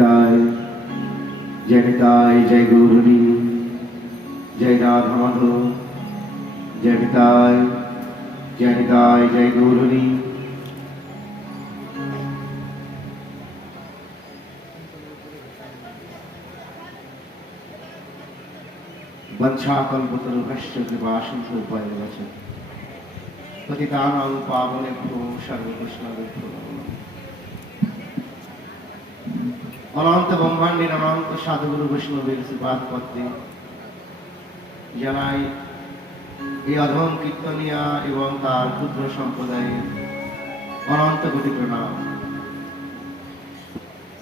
निताय जय गौरणी जय राधा माधव जय निताय जय गौरणी। वंशाकल्पतरुभ्यश्च कृपासिन्धुभ्यश्च पतितानां पावनेभ्यो सर्ववैष्णवेभ्यो नमः। অনন্ত ব্রহ্মাণ্ডের অনন্ত সাধুগুরু বৈষ্ণবের শ্রীপাদ পত্রে জানাই এই অধম কীর্তনিয়া এবং তার ক্ষুদ্র সম্প্রদায়ের অনন্ত কোটি প্রণাম।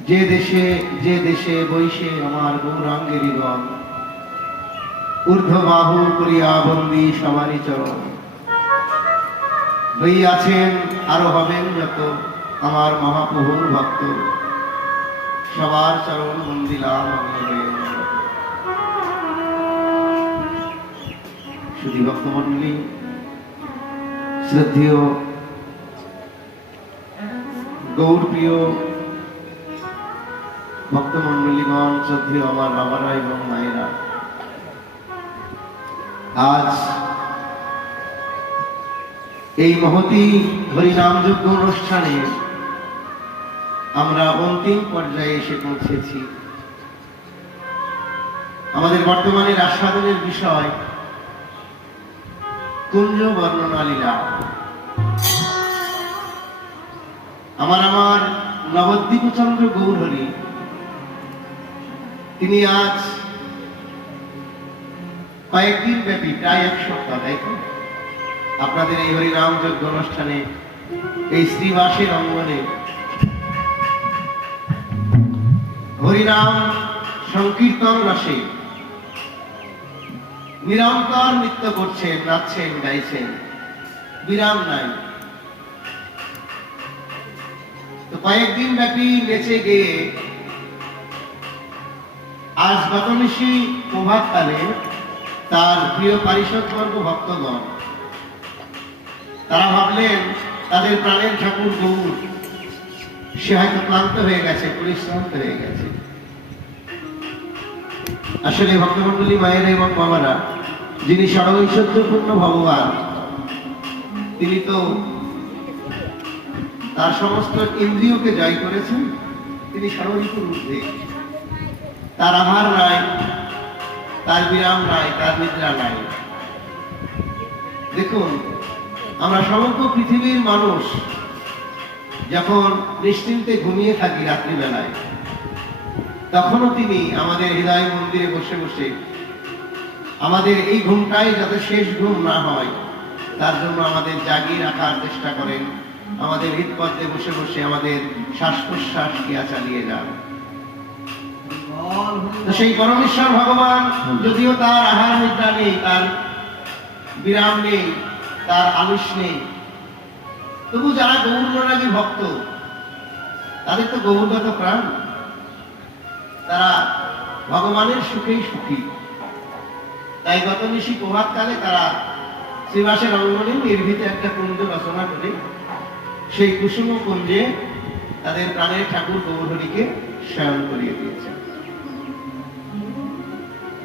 যে দেশে বৈশে আমার গৌরাঙ্গেরই গণ ঊর্ধ্ববাহু করিয়া বন্দী সবারই চরণ হইয়াছেন আরো হবেন যত আমার মহাপ্রভুর ভক্ত সবার চরণ মন্দিলাম আমি। শুধু ভক্তমণ্ডলী, শ্রদ্ধেয় গৌরপ্রিয় ভক্তমণ্ডলীগণ, শ্রদ্ধেয় আমার বাবারা এবং মায়েরা, আজ এই মহতী হরিনামযজ্ঞ অনুষ্ঠানে আমরা অন্তিম পর্যায়ে এসে পৌঁছেছি। আমাদের বর্তমানের আস্বাদনের বিষয় কুঞ্জ বর্ণনা লীলা। আমার নবদ্বীপচন্দ্র গৌরহরি তিনি আজ কয়েকদিন ব্যাপী প্রায় এক সপ্তাহ আপনাদের এই হরিনাম যজ্ঞ অনুষ্ঠানে এই শ্রীবাসের অঙ্গনে হরিনাম সংকীর্তন রসে নিরন্তর নৃত্য করছেন, নাচছেন, গাইছেন, বিরাম নাই। তো কয়েকদিন ব্যাপী নেচে গিয়ে আজ গতনিশি প্রভাতকালে তার প্রিয় পারিষদবর্গ ভক্তগণ তারা ভাবলেন তাদের প্রাণের ঠাকুর গৌর সে হয়তো ক্লান্ত হয়ে গেছে, পরিশ্রান্ত হয়ে গেছে। আসলে ভক্তমণ্ডলী মায়েরা এবং বাবারা, যিনি সর্বৈশ্বর্যপূর্ণ ভগবান, তিনি তো তার সমস্ত ইন্দ্রিয়কে জয় করেছেন, তিনি সর্বরিপুর ঊর্ধ্বে। তার আহার নাই, তার বিরাম নাই, তার নিদ্রা নাই। দেখুন, আমরা সমগ্র পৃথিবীর মানুষ যখন নিশ্চিন্তে ঘুমিয়ে থাকি রাত্রিবেলায়, তখনও তিনি আমাদের হৃদয় মন্দিরে বসে বসে আমাদের এই ঘুমটাই যাতে শেষ ঘুম না হয় তার জন্য আমাদের জাগিয়ে রাখার চেষ্টা করেন। আমাদের হৃদপদ্মে বসে বসে আমাদের শ্বাস প্রশ্বাস ক্রিয়া চালিয়ে যান। সেই পরমেশ্বর ভগবান যদিও তার আহার নিদ্রা নেই, তার বিরাম নেই, তার আমিষ নেই, তবু যারা গৌররাগী ভক্ত তাদের তো গৌরগত প্রাণ, তারা ভগবানের সুখেই সুখী। তাই গত নিশি প্রভাতকালে তারা শ্রীবাসের অঙ্গনে নির্ভীত একটা কুঞ্জ রচনা করে সেই কুসুম কুঞ্জে তাদের প্রাণের ঠাকুর গৌরহরিকে শয়ন করিয়ে দিয়েছে।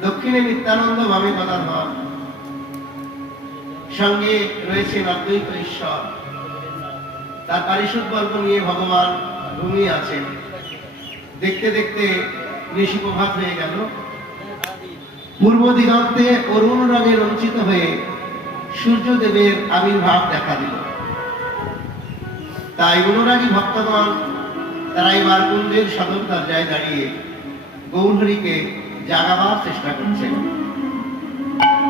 দক্ষিণে নিত্যানন্দ বামে গদাধর, সঙ্গে রয়েছে অদ্বৈত ঈশ্বর, তার পারিষদবর্গ নিয়ে ভগবান ঘুমিয়ে আছেন। দেখতে দেখতে নিশি প্রভাত হয়ে গেল। পূর্ব দিগন্তে অরুণ রঙে রঞ্চিত হয়ে সূর্যদেবের আবির্ভাব দেখা দিল। তাই অনুরাগী ভক্তগণ তারা এবার কুঞ্জের সদর দরজায় দাঁড়িয়ে গৌরহরিকে জাগাবার চেষ্টা করছেন।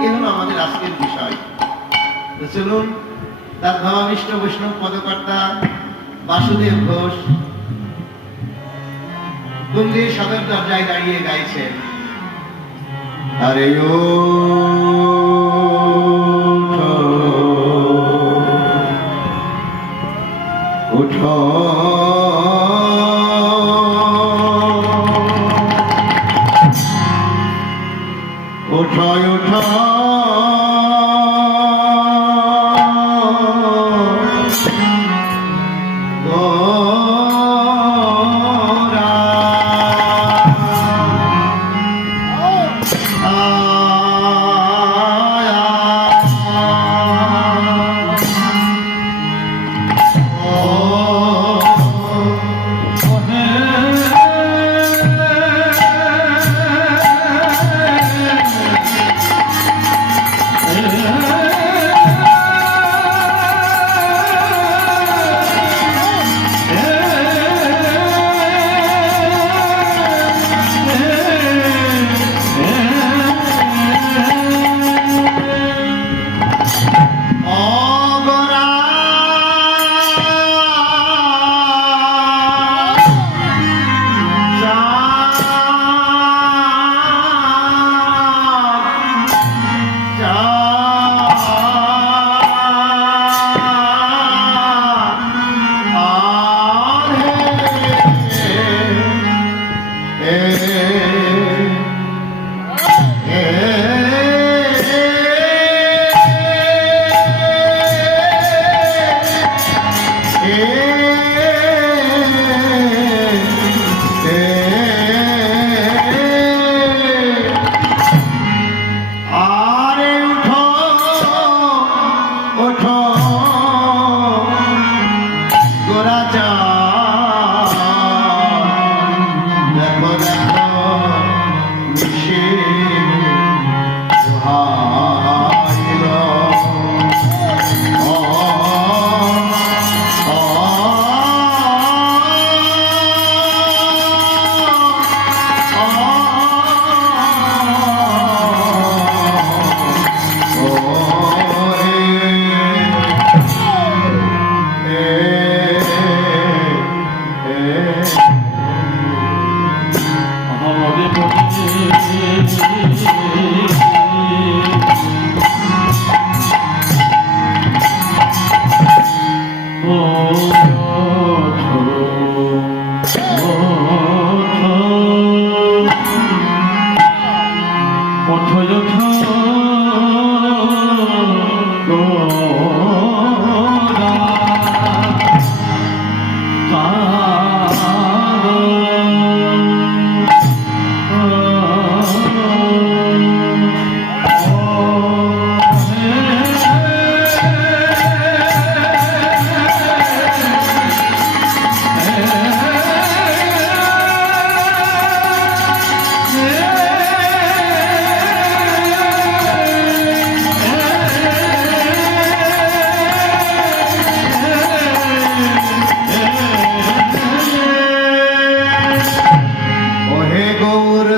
এ হলো আমাদের আজকের বিষয়। তো চলুন, তার ভাবাবিষ্ট বৈষ্ণব পদকর্তা বাসুদেব ঘোষ কুঞ্জের সদর দরজায় দাঁড়িয়ে গাইছেন, আরে ও উঠো উঠো উঠো গোরা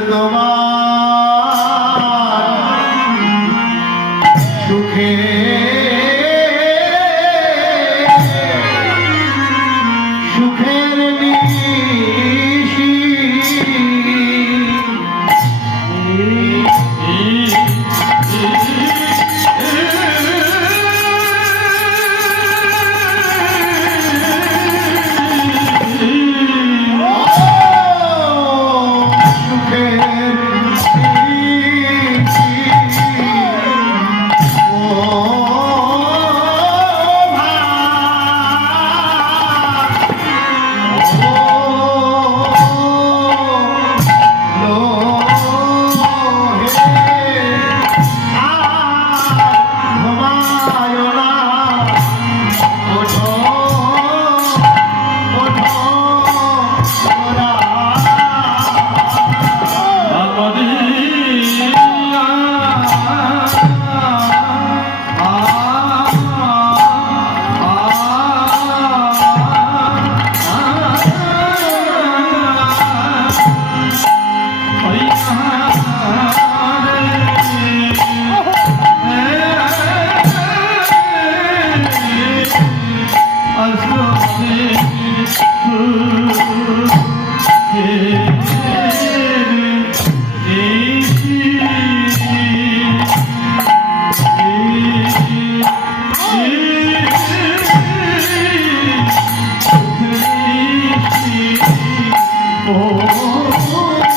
তোমার সুখে সুখের নিশি Oh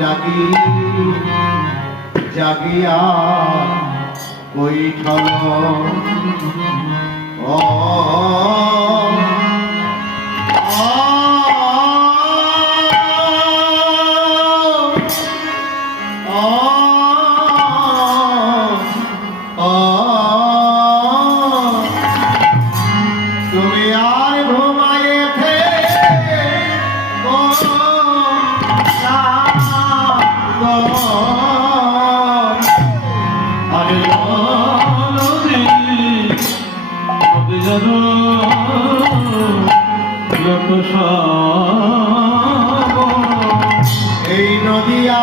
জাগি জাগিয়া কৈঠল ও তুমি আর ঘুমায়েছে এই নদিয়া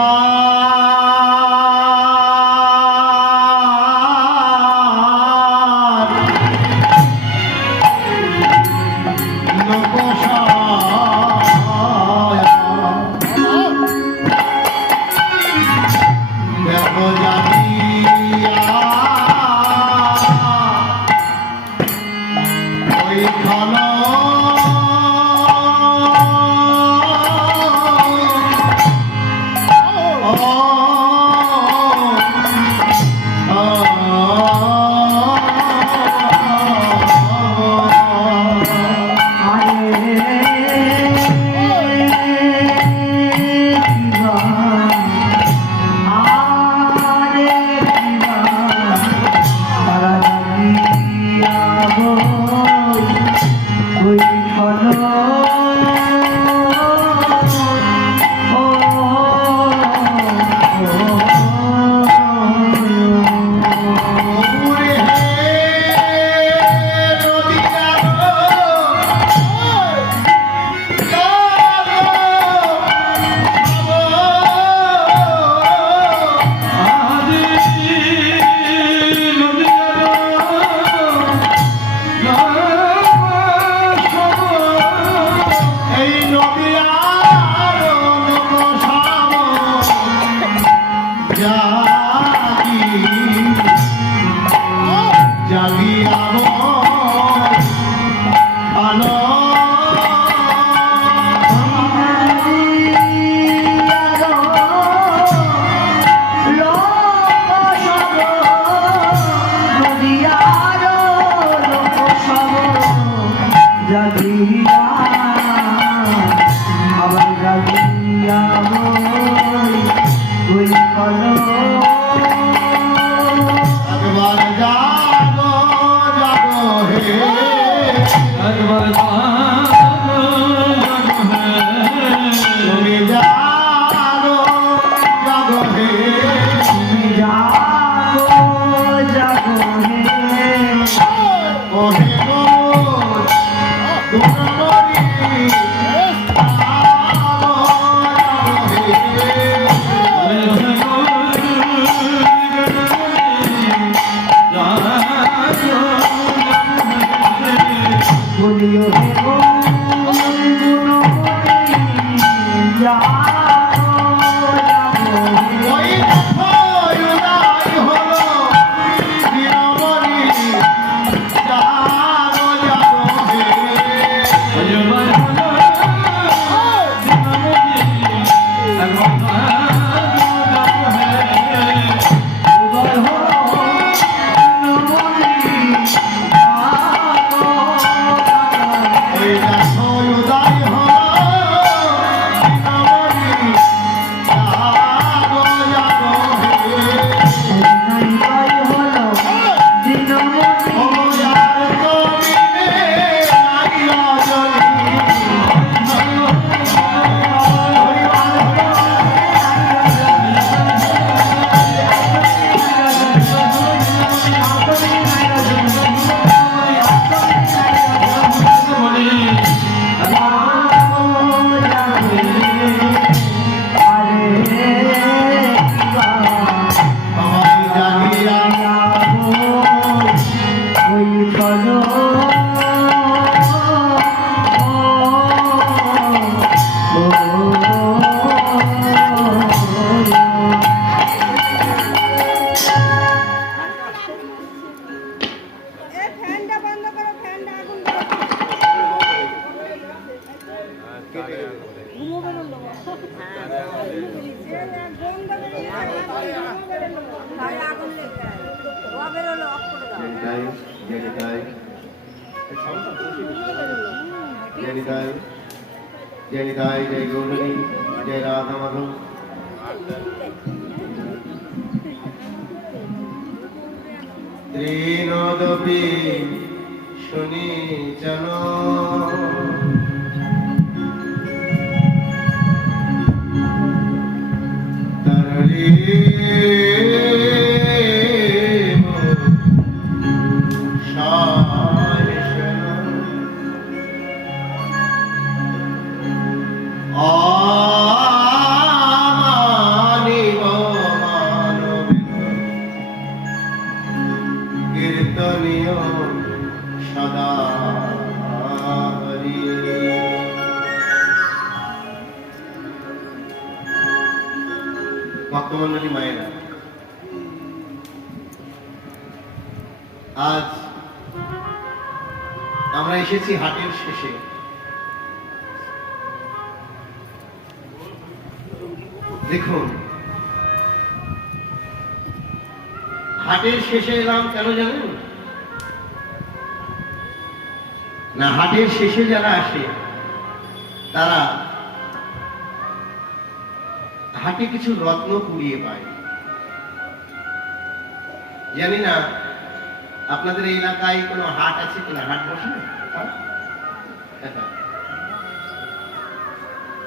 जय गौरी जय राधा माधव। त्रिनोदपि शुनि चलो तरली সদা হরি। ভক্তমন্ডলী মায়েরা, আজ আমরা এসেছি হাটের শেষে। দেখুন, হাটের শেষে এলাম কেন জানেন না? হাটের শেষে যারা আসে তারা হাটে কিছু রত্ন কুড়িয়ে পায়। জানি না আপনাদের এই এলাকায় কোনো হাট আছে কিনা, হাট বসে না?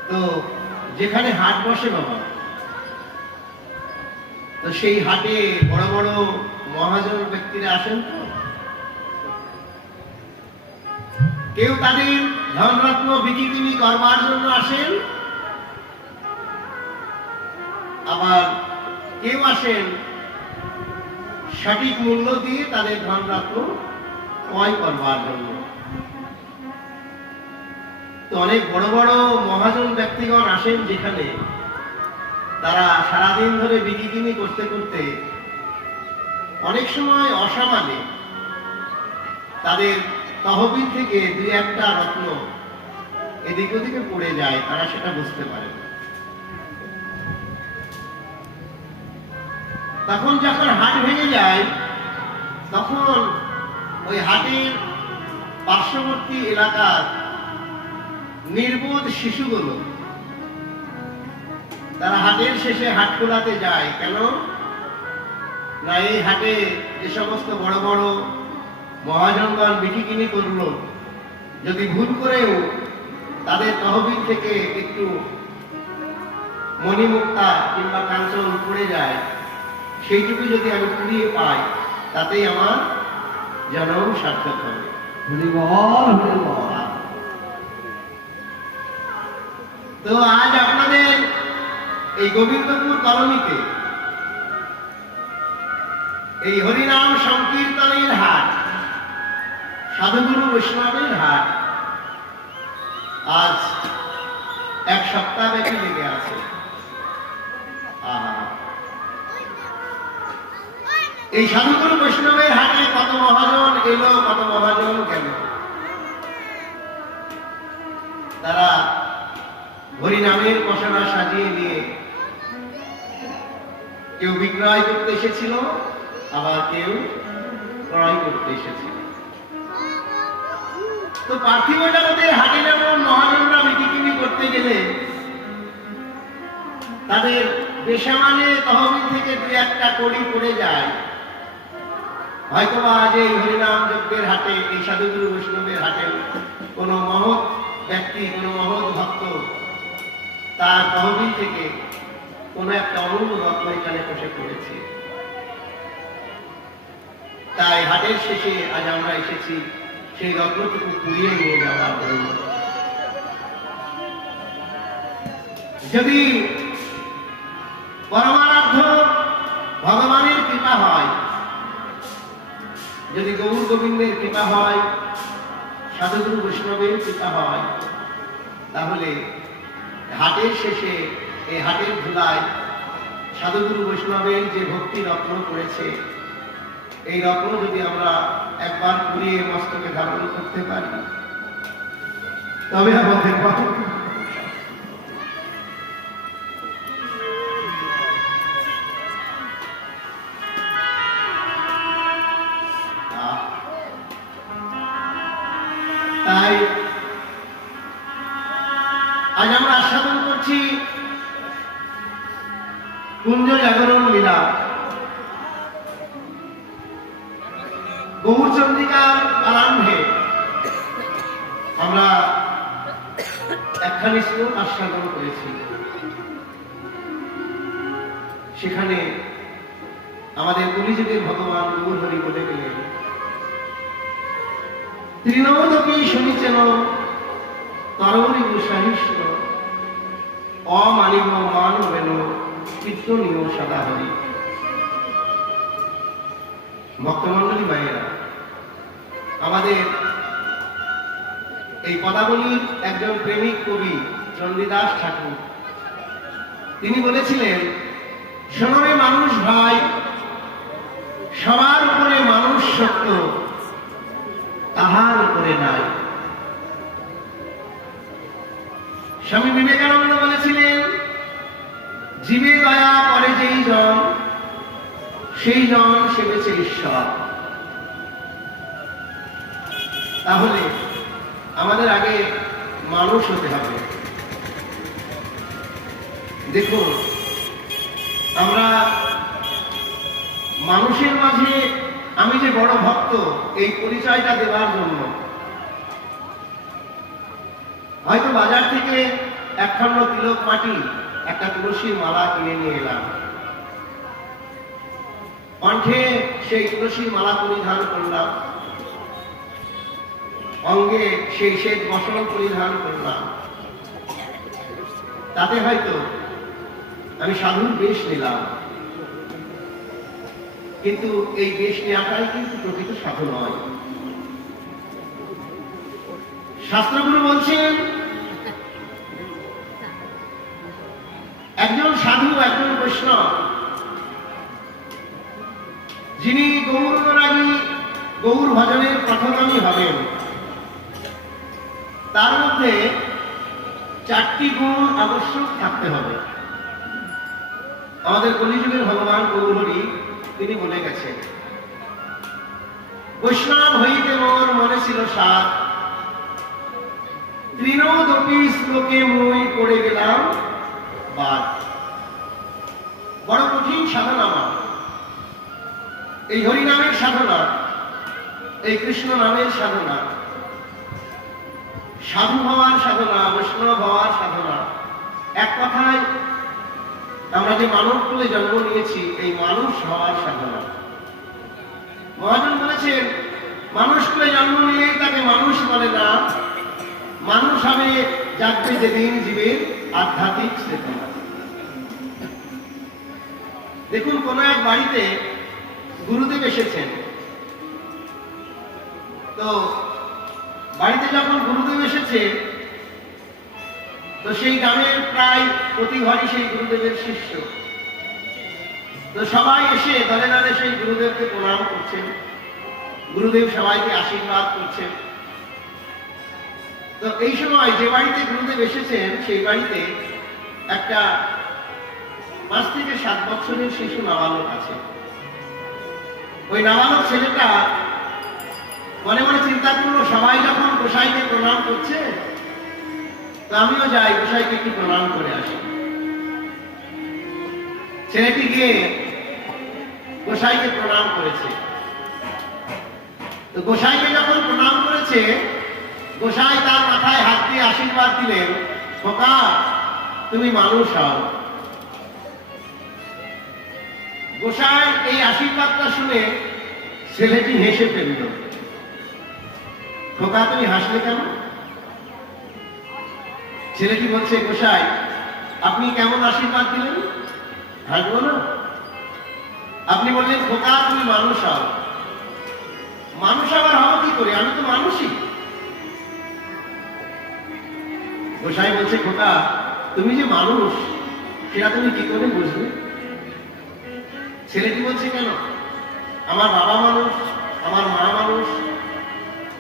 তো যেখানে হাট বসে বাবা, তো সেই হাটে বড় বড় মহাজন ব্যক্তিরা আসেন। তো কেউ তাদের ধনরত্ন বিক্রি করবার জন্য আসেন, আবার কেউ আসেন সঠিক মূল্য দিয়ে তাদের ধনরত্ন ক্রয় করবার জন্য। তো অনেক বড় বড় মহাজন ব্যক্তিগণ আসেন, যেখানে তারা সারাদিন ধরে বিক্রি করতে করতে অনেক সময় অসামালে তাদের তহবিল থেকে দুই একটা রত্ন এদিক ওদিকে পড়ে যায়, তারা সেটা বুঝতে পারে। তখন যখন হাট ভেঙে যায়, তখন ওই হাটের পার্শ্ববর্তী এলাকার নির্বোধ শিশুগুলো তারা হাটের শেষে হাট খোলাতে যায়। কেন না, এই হাটে যে সমস্ত বড় বড় মহাজনগণ বিক্রি করলো, যদি ভুল করেও তাদের তহবিল থেকে একটু মণিমুক্তা কিংবা কাঞ্চন পড়ে যায়, সেইটুকু যদি আমি কুড়িয়ে পাই, তাতেই আমার জন্ম সার্থক হবে। তো আজ আপনাদের এই গোবিন্দপুর কলোনিতে এই হরিনাম সংকীর্তনের হাট, সাধুগুরু বৈষ্ণবের হাট আজ এক সপ্তাহ ব্যাপী লেগে আছে। এই সাধুগুরু বৈষ্ণবের হাটে কত মহাজন এলো, কত মহাজন গেল। তারা হরিনামের পসরা সাজিয়ে নিয়ে কেউ বিক্রয় করতে এসেছিল, আবার কেউ ক্রয় করতে এসেছিল। তো পার্থিব জগতের হাটে যেমন মহাজনরা বিক্রি করতে গেলে তাদের বেসামানে তহবিল থেকে দুই একটা কড়ি পড়ে যায়, হয়তোবা আজ এই হরিনাম যজ্ঞের হাটে, এই সাধুগুরু বৈষ্ণবের হাটে কোনো মহৎ ব্যক্তি, কোনো মহৎ ভক্ত তার তহবিল থেকে কোনো একটা অমূল্য রত্ন এখানে বসে পড়েছে। তাই হাটের শেষে আজ আমরা এসেছি সেই রত্নটুকু কুড়িয়ে নিয়ে যাওয়ার জন্য। যদি পরমারাধ্য ভগবানের কৃপা হয়, যদি গৌর গোবিন্দের কৃপা হয়, সাধুগুরু বৈষ্ণবের কৃপা হয়, তাহলে হাটের শেষে এই হাটের ধুলায় সাধুগুরু বৈষ্ণবের যে ভক্তি রত্ন করেছে, এই রত্ন যদি আমরা একবার কুড়িয়ে মস্তকে ধারণ করতে পারি, তবে আমাদের আজ আমরা আস্বাদন করছি কুঞ্জ জাগরণ লীলা। গৌরচন্দ্রিকার আরম্ভে আমরা একখানি শ্লোক আস্বাদন করেছি। সেখানে আমাদের কলিযুগের ভগবান গৌর হরি বলে গেলেন, তৃণমূলকে শুনিছেন তরবরি সহিষ্ণ অমানিব মানবেন কীর্তনীয় সদা হরি। ভক্তমন্ডলী মায়েরা, আমাদের এই পদাবলীর একজন প্রেমিক কবি চণ্ডীদাস ঠাকুর তিনি বলেছিলেন, শোনরে মানুষ ভাই, সবার উপরে মানুষ সত্য, তাহার উপরে নাই। স্বামী বিবেকানন্দ বলেছিলেন, জীবে দয়া করে যেই জন, সেই জন সেবেছে ঈশ্বর। তাহলে আমাদের আগে মানুষ হতে হবে। দেখুন, আমরা মানুষের মাঝে আমি যে বড় ভক্ত এই পরিচয়টা দেওয়ার জন্য হয়তো বাজার থেকে একখণ্ড তিলক মাটি, একটা তুলসীর মালা কিনে নিয়ে এলাম, কণ্ঠে সেই তুলসীর মালা পরিধান করলাম, অঙ্গে সেই শ্বেত বসন পরিধান করলাম, তাতে হয়তো আমি সাধুর বেশ নিলাম, কিন্তু এই বেশ নেওয়াটাই কিন্তু প্রকৃত সাধু নয়। শাস্ত্রগুলো বলছেন, একজন সাধু, একজন বৈষ্ণব যিনি গৌর অনুরাগী, গৌর ভজনের পথগামী হবেন, তার মধ্যে 4টি গুণ আবশ্যক থাকতে হবে। আমাদের কলিযুগের ভগবান গৌর হরি তিনি বলে গেছেন, বৈষ্ণব হইতে মোর মনে ছিল সাত, তৃণোদপি শ্লোকে মই পড়ে গেলাম বাদ। বড় কঠিন সাধনা আমার এই হরি নামের সাধনা, এই কৃষ্ণ নামের সাধনা, সাধু হওয়ার সাধনা, বৈষ্ণব হওয়ার সাধনা। এক কথায় আমরা যে মানব কুলে জন্ম নিয়েছি, এই মানুষ হওয়ার সাধনা। মহাজন বলেছেন, মানুষ কুলে জন্ম নিলেই তাকে মানুষ বলে না, মানুষ হবে জাগবে যেদিন জীবের আধ্যাত্মিক চেতনা। দেখুন, কোন এক বাড়িতে গুরুদেব এসেছেন, তো বাড়িতে যখন গুরুদেব এসেছে, তো সেই গ্রামের প্রায় প্রতি ঘরই সেই গুরুদেবের শিষ্য। তো সবাই এসে দলে দলে সেই গুরুদেবকে প্রণাম করছেন, গুরুদেব সবাইকে আশীর্বাদ করছেন। তো এই সময় যে বাড়িতে গুরুদেব এসেছেন, সেই বাড়িতে একটা 5 থেকে 7 বছরের শিশু নাবালক আছে। ওই নাবালক ছেলেটা মনে মনে চিন্তা করলো, সবাই যখন গোসাইকে প্রণাম করছে, তো আমিও যাই গোসাইকে একটু প্রণাম করে আসি। ছেলেটি গিয়ে গোসাইকে প্রণাম করেছে। তো গোসাইকে যখন প্রণাম করেছে, গোসাই তার মাথায় হাত দিয়ে আশীর্বাদ দিলেন, খোকা তুমি মানুষ হও। গোসাই এই আশীর্বাদটা শুনে ছেলেটি হেসে ফেলল। খোকা তুমি হাসলে কেন? ছেলেটি বলছে, গোসাই আপনি কেমন আশীর্বাদ দিলেন? হাসবো না? আপনি বললেন খোকা তুমি মানুষ হও। মানুষ আবার হবো কি করে? আমি তো মানুষই। গোসাই বলছে, খোকা তুমি যে মানুষ সেটা তুমি কি করে বুঝবে? ছেলেটি বলছে, কেন? আমার বাবা মানুষ, আমার মা মানুষ,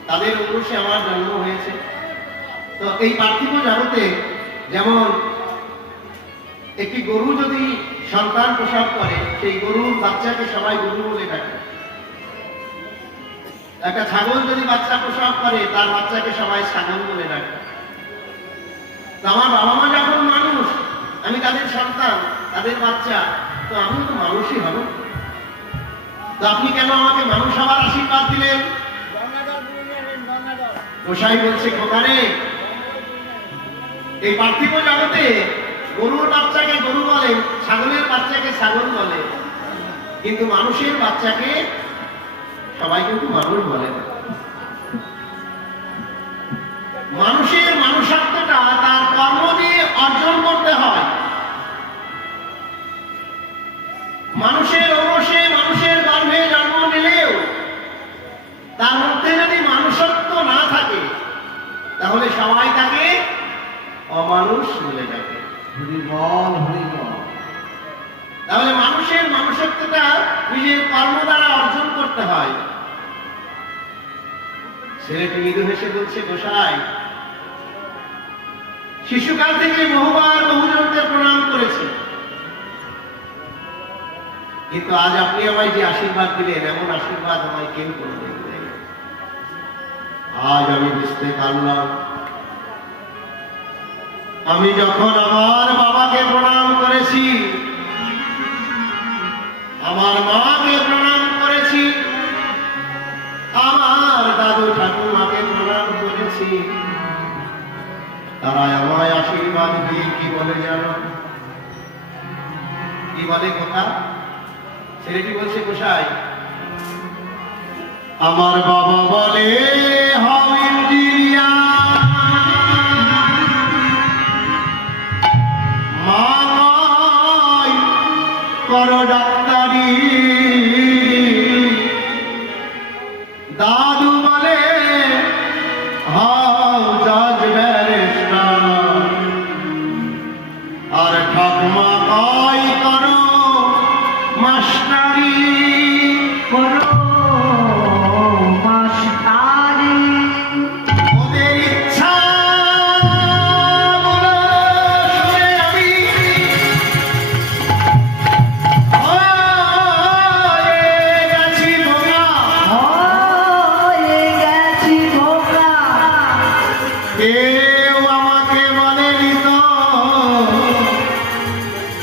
তাদের অনুসারে আমার জন্ম হয়েছে। তো এই পার্থিব জগতে যেমন একটি গরু যদি সন্তান প্রসব করে, সেই গরুর বাচ্চাকে সবাই গরু বলে ডাকে। একটা ছাগল যদি বাচ্চা প্রসব করে, তার বাচ্চাকে সবাই ছাগল বলে ডাকে। তো আমার বাবা মা যখন মানুষ, আমি তাদের সন্তান, তাদের বাচ্চা, তো আমি তো মানুষই হব। তো আপনি কেন আমাকে মানুষ হওয়ার আশীর্বাদ দিলেন? গোসাই বলছে, কোথারে এই পার্থিব জগতে গরুর বাচ্চাকে গরু বলে, ছাগলের বাচ্চাকে ছাগল বলে, কিন্তু মানুষের বাচ্চাকে সবাই কিন্তু মানুষ বলে না। মানুষের মানুষত্বটা তার কর্ম দিয়ে অর্জন করতে হয়। মানুষের ঔরসে, মানুষের গর্ভে জন্ম নিলেও তার মধ্যে যদি মানুষত্ব না থাকে, তাহলে সবাই তাকে অমানুষ বলে ডাকে। তাহলে মানুষের মানুষত্বটা নিজের কর্ম দ্বারা অর্জন করতে হয়। ছেলেটি মৃদু হেসে বলছে, গোসাই, শিশুকাল থেকে বহুবার বহুজনকে প্রণাম করেছে, কিন্তু আজ আপনি আমায় যে আশীর্বাদ দিলেন, এমন আশীর্বাদ আমায় কেউ কোনোদিন দেয়। আজ আমি বুঝতে পারলাম, আমি যখন আমার বাবাকে প্রণাম করেছি, আমার মাকে প্রণাম করেছি, আমার দাদু ঠাকুমাকে প্রণাম করেছি, তারা আমায় আশীর্বাদ দিয়ে কি বলে জানো? কি বলে কথা? ছেলেটি বলছে, গোসাই, আমার বাবা বলে হও ইঞ্জিনিয়ার, মা কয় করো ডাক্তারি, দাদু বলে হও জাজ ব্যারিস্টার, আর ঠাকুমা কয় করো মাস্টারি, করো মাস্টারি। ওদের ইচ্ছা গুলো শুনে আমি হয়ে গেছি বোকা, হয়ে গেছি বোকা। কেউ আমাকে বলেনি তো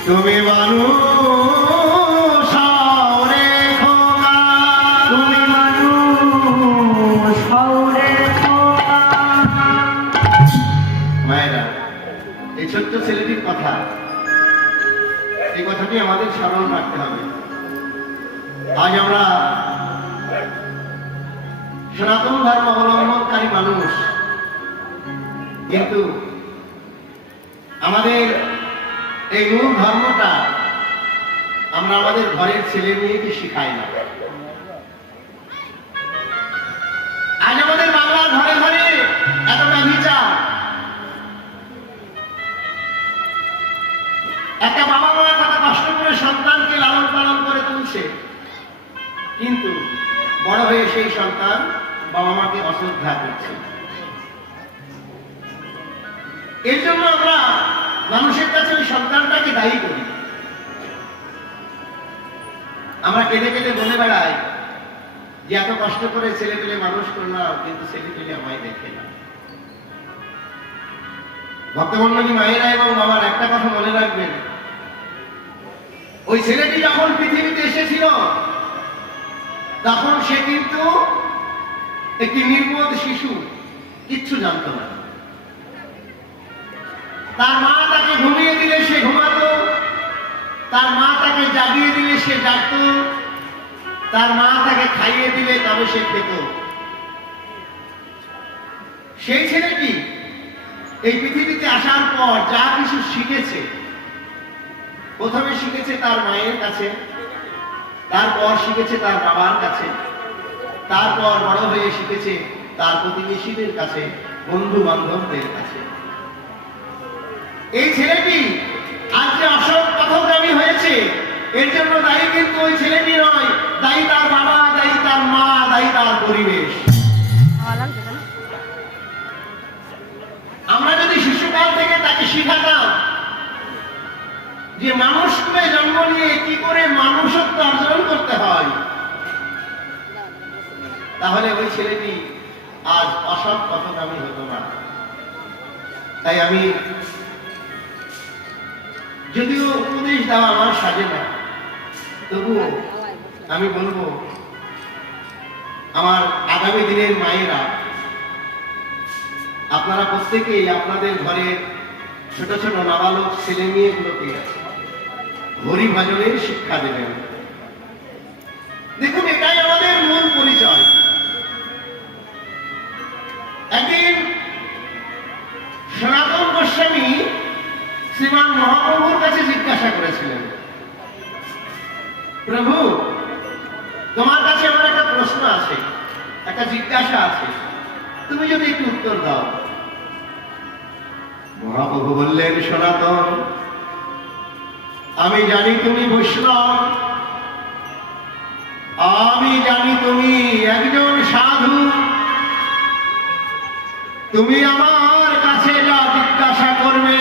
তুমি মানুষ হও রে খোকা, তুমি মানুষ হও রে খোকা। মায়েরা, এই ছোট্ট ছেলেটির কথা, এই কথাটি আমাদের স্মরণ রাখতে হবে। আজ আমরা সনাতন ধর্ম অবলম্বনকারী মানুষ, কিন্তু আমাদের এই মূল ধর্মটা আমরা আমাদের ঘরের ছেলে মেয়েকে শিখাই না। আজ আমাদের বাংলার ঘরে ঘরে এতটা বিচার, একটা বাবা মা কত কষ্ট করে সন্তানকে লালন পালন করে তুলছে, কিন্তু বড় হয়ে সেই সন্তান বাবা মাকে অশ্রদ্ধা করছে। এর জন্য আমরা মানুষের কাছে ওই সন্তানটাকে দায়ী করি। আমরা কেঁদে কেঁদে বলে বেড়াই যে এত কষ্ট করে ছেলে পেলে মানুষ করলাম, কিন্তু ছেলে পেলে আমায় দেখে না। ভক্তমণ্ডলী মায়েরা এবং বাবার একটা কথা মনে রাখবেন, ওই ছেলেটি যখন পৃথিবীতে এসেছিল, তখন সে কিন্তু একটি নির্বোধ শিশু, কিচ্ছু জানতো না। তার মা তাকে ঘুমিয়ে দিলে সে ঘুমাতো, তার মা তাকে জাগিয়ে দিলে সে জাগতো, তার মা তাকে খাইয়ে দিলে তবে সে খেত। সেই ছেলেটি এই পৃথিবীতে আসার পর যা কিছু শিখেছে, প্রথমে শিখেছে তার মায়ের কাছে, তারপর শিখেছে তার বাবার কাছে, তারপর বড় হয়ে শিখেছে তার প্রতিবেশীদের কাছে, বন্ধু বান্ধবদের কাছে। এই ছেলেটি আজ যে অসৎ পথগামী হয়েছে, এর জন্য দায়ী কিন্তু ওই ছেলেটি নয়, দায়ী তার বাবা, দায়ী তার মা, দায়ী তার পরিবেশ। আমরা যদি শিশুকাল থেকে তাকে শিখাতাম যে মানুষ করে জন্ম নিয়ে কি করে মানুষত্ব অর্জন করতে হয়, তাহলে ওই ছেলেটি আজ অসৎ পথগামী হতো না। তাই আমি যদিও উপদেশ দেওয়া আমার সাজে না, তবুও আমি বলবো আমার আগামী দিনের মায়েরা, আপনারা প্রত্যেকেই আপনাদের ঘরের ছোট ছোট নাবালক ছেলে মেয়েগুলোকে হরি ভজনের শিক্ষা দেবেন। দেখুন, এটাই আমাদের মূল পরিচয়। একদিন সনাতন গোস্বামী শ্রীমান মহাপ্রভুর কাছে জিজ্ঞাসা করেছিলেন, প্রভু, তোমার কাছে আমার একটা প্রশ্ন আছে, একটা জিজ্ঞাসা আছে, তুমি যদি একটু উত্তর দাও। মহাপ্রভু বললেন, সনাতন, আমি জানি তুমি বৈষ্ণব, আমি জানি তুমি একজন সাধু, তুমি আমার কাছে যা জিজ্ঞাসা করবে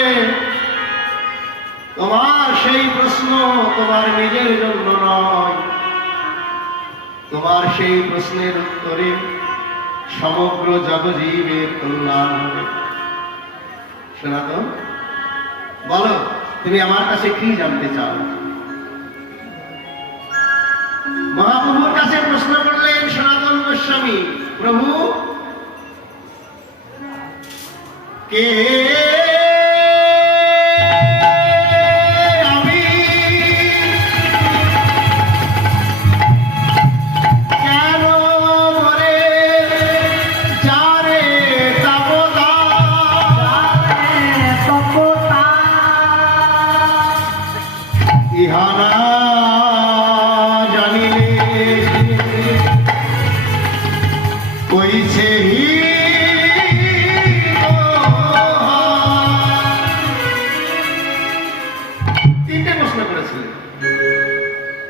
তোমার সেই প্রশ্ন তোমার নিজের জন্য নয়, তোমার সেই প্রশ্নের উত্তরে সমগ্র জগজীবের কল্যাণ হবে। সনাতন, বলো তুমি আমার কাছে কি জানতে চাও? মহাপ্রভুর কাছে প্রশ্ন করলেন সনাতন গোস্বামী, প্রভু, কে আমি, কেন মরে যারে তপতা, ইহা না জানিলে কইছে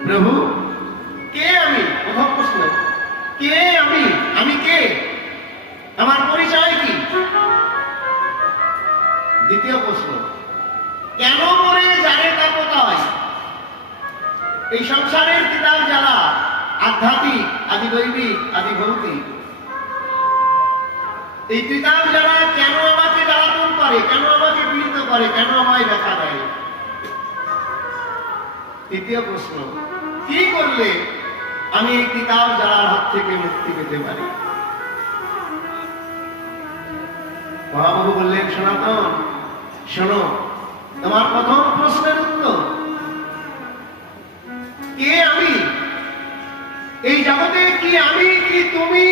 প্রভু, কে আমি? প্রথম প্রশ্ন, কে আমি? আমি কে? আমার পরিচয় কি? দ্বিতীয় প্রশ্ন, কেন মরে জানে তাপতায়? এই সংসারের কিতাব জ্বালা, আধ্যাত্মিক, আদি দৈবিক, আদি ভৌতিক, এই কিতাব জ্বালা কেন আমাকে জ্বালাতন করে, কেন আমাকে পীড়িত করে, কেন আমায় ব্যথা দেয়? তৃতীয় প্রশ্ন, কি করলে আমি এই কিতাব জ্বালার হাত থেকে মুক্তি পেতে পারি? মহাপ্রভু বললেন, সনাতন, শোনো, তোমার প্রথম প্রশ্নের উত্তর, কে আমি? এই জগতে কি আমি, কি তুমি,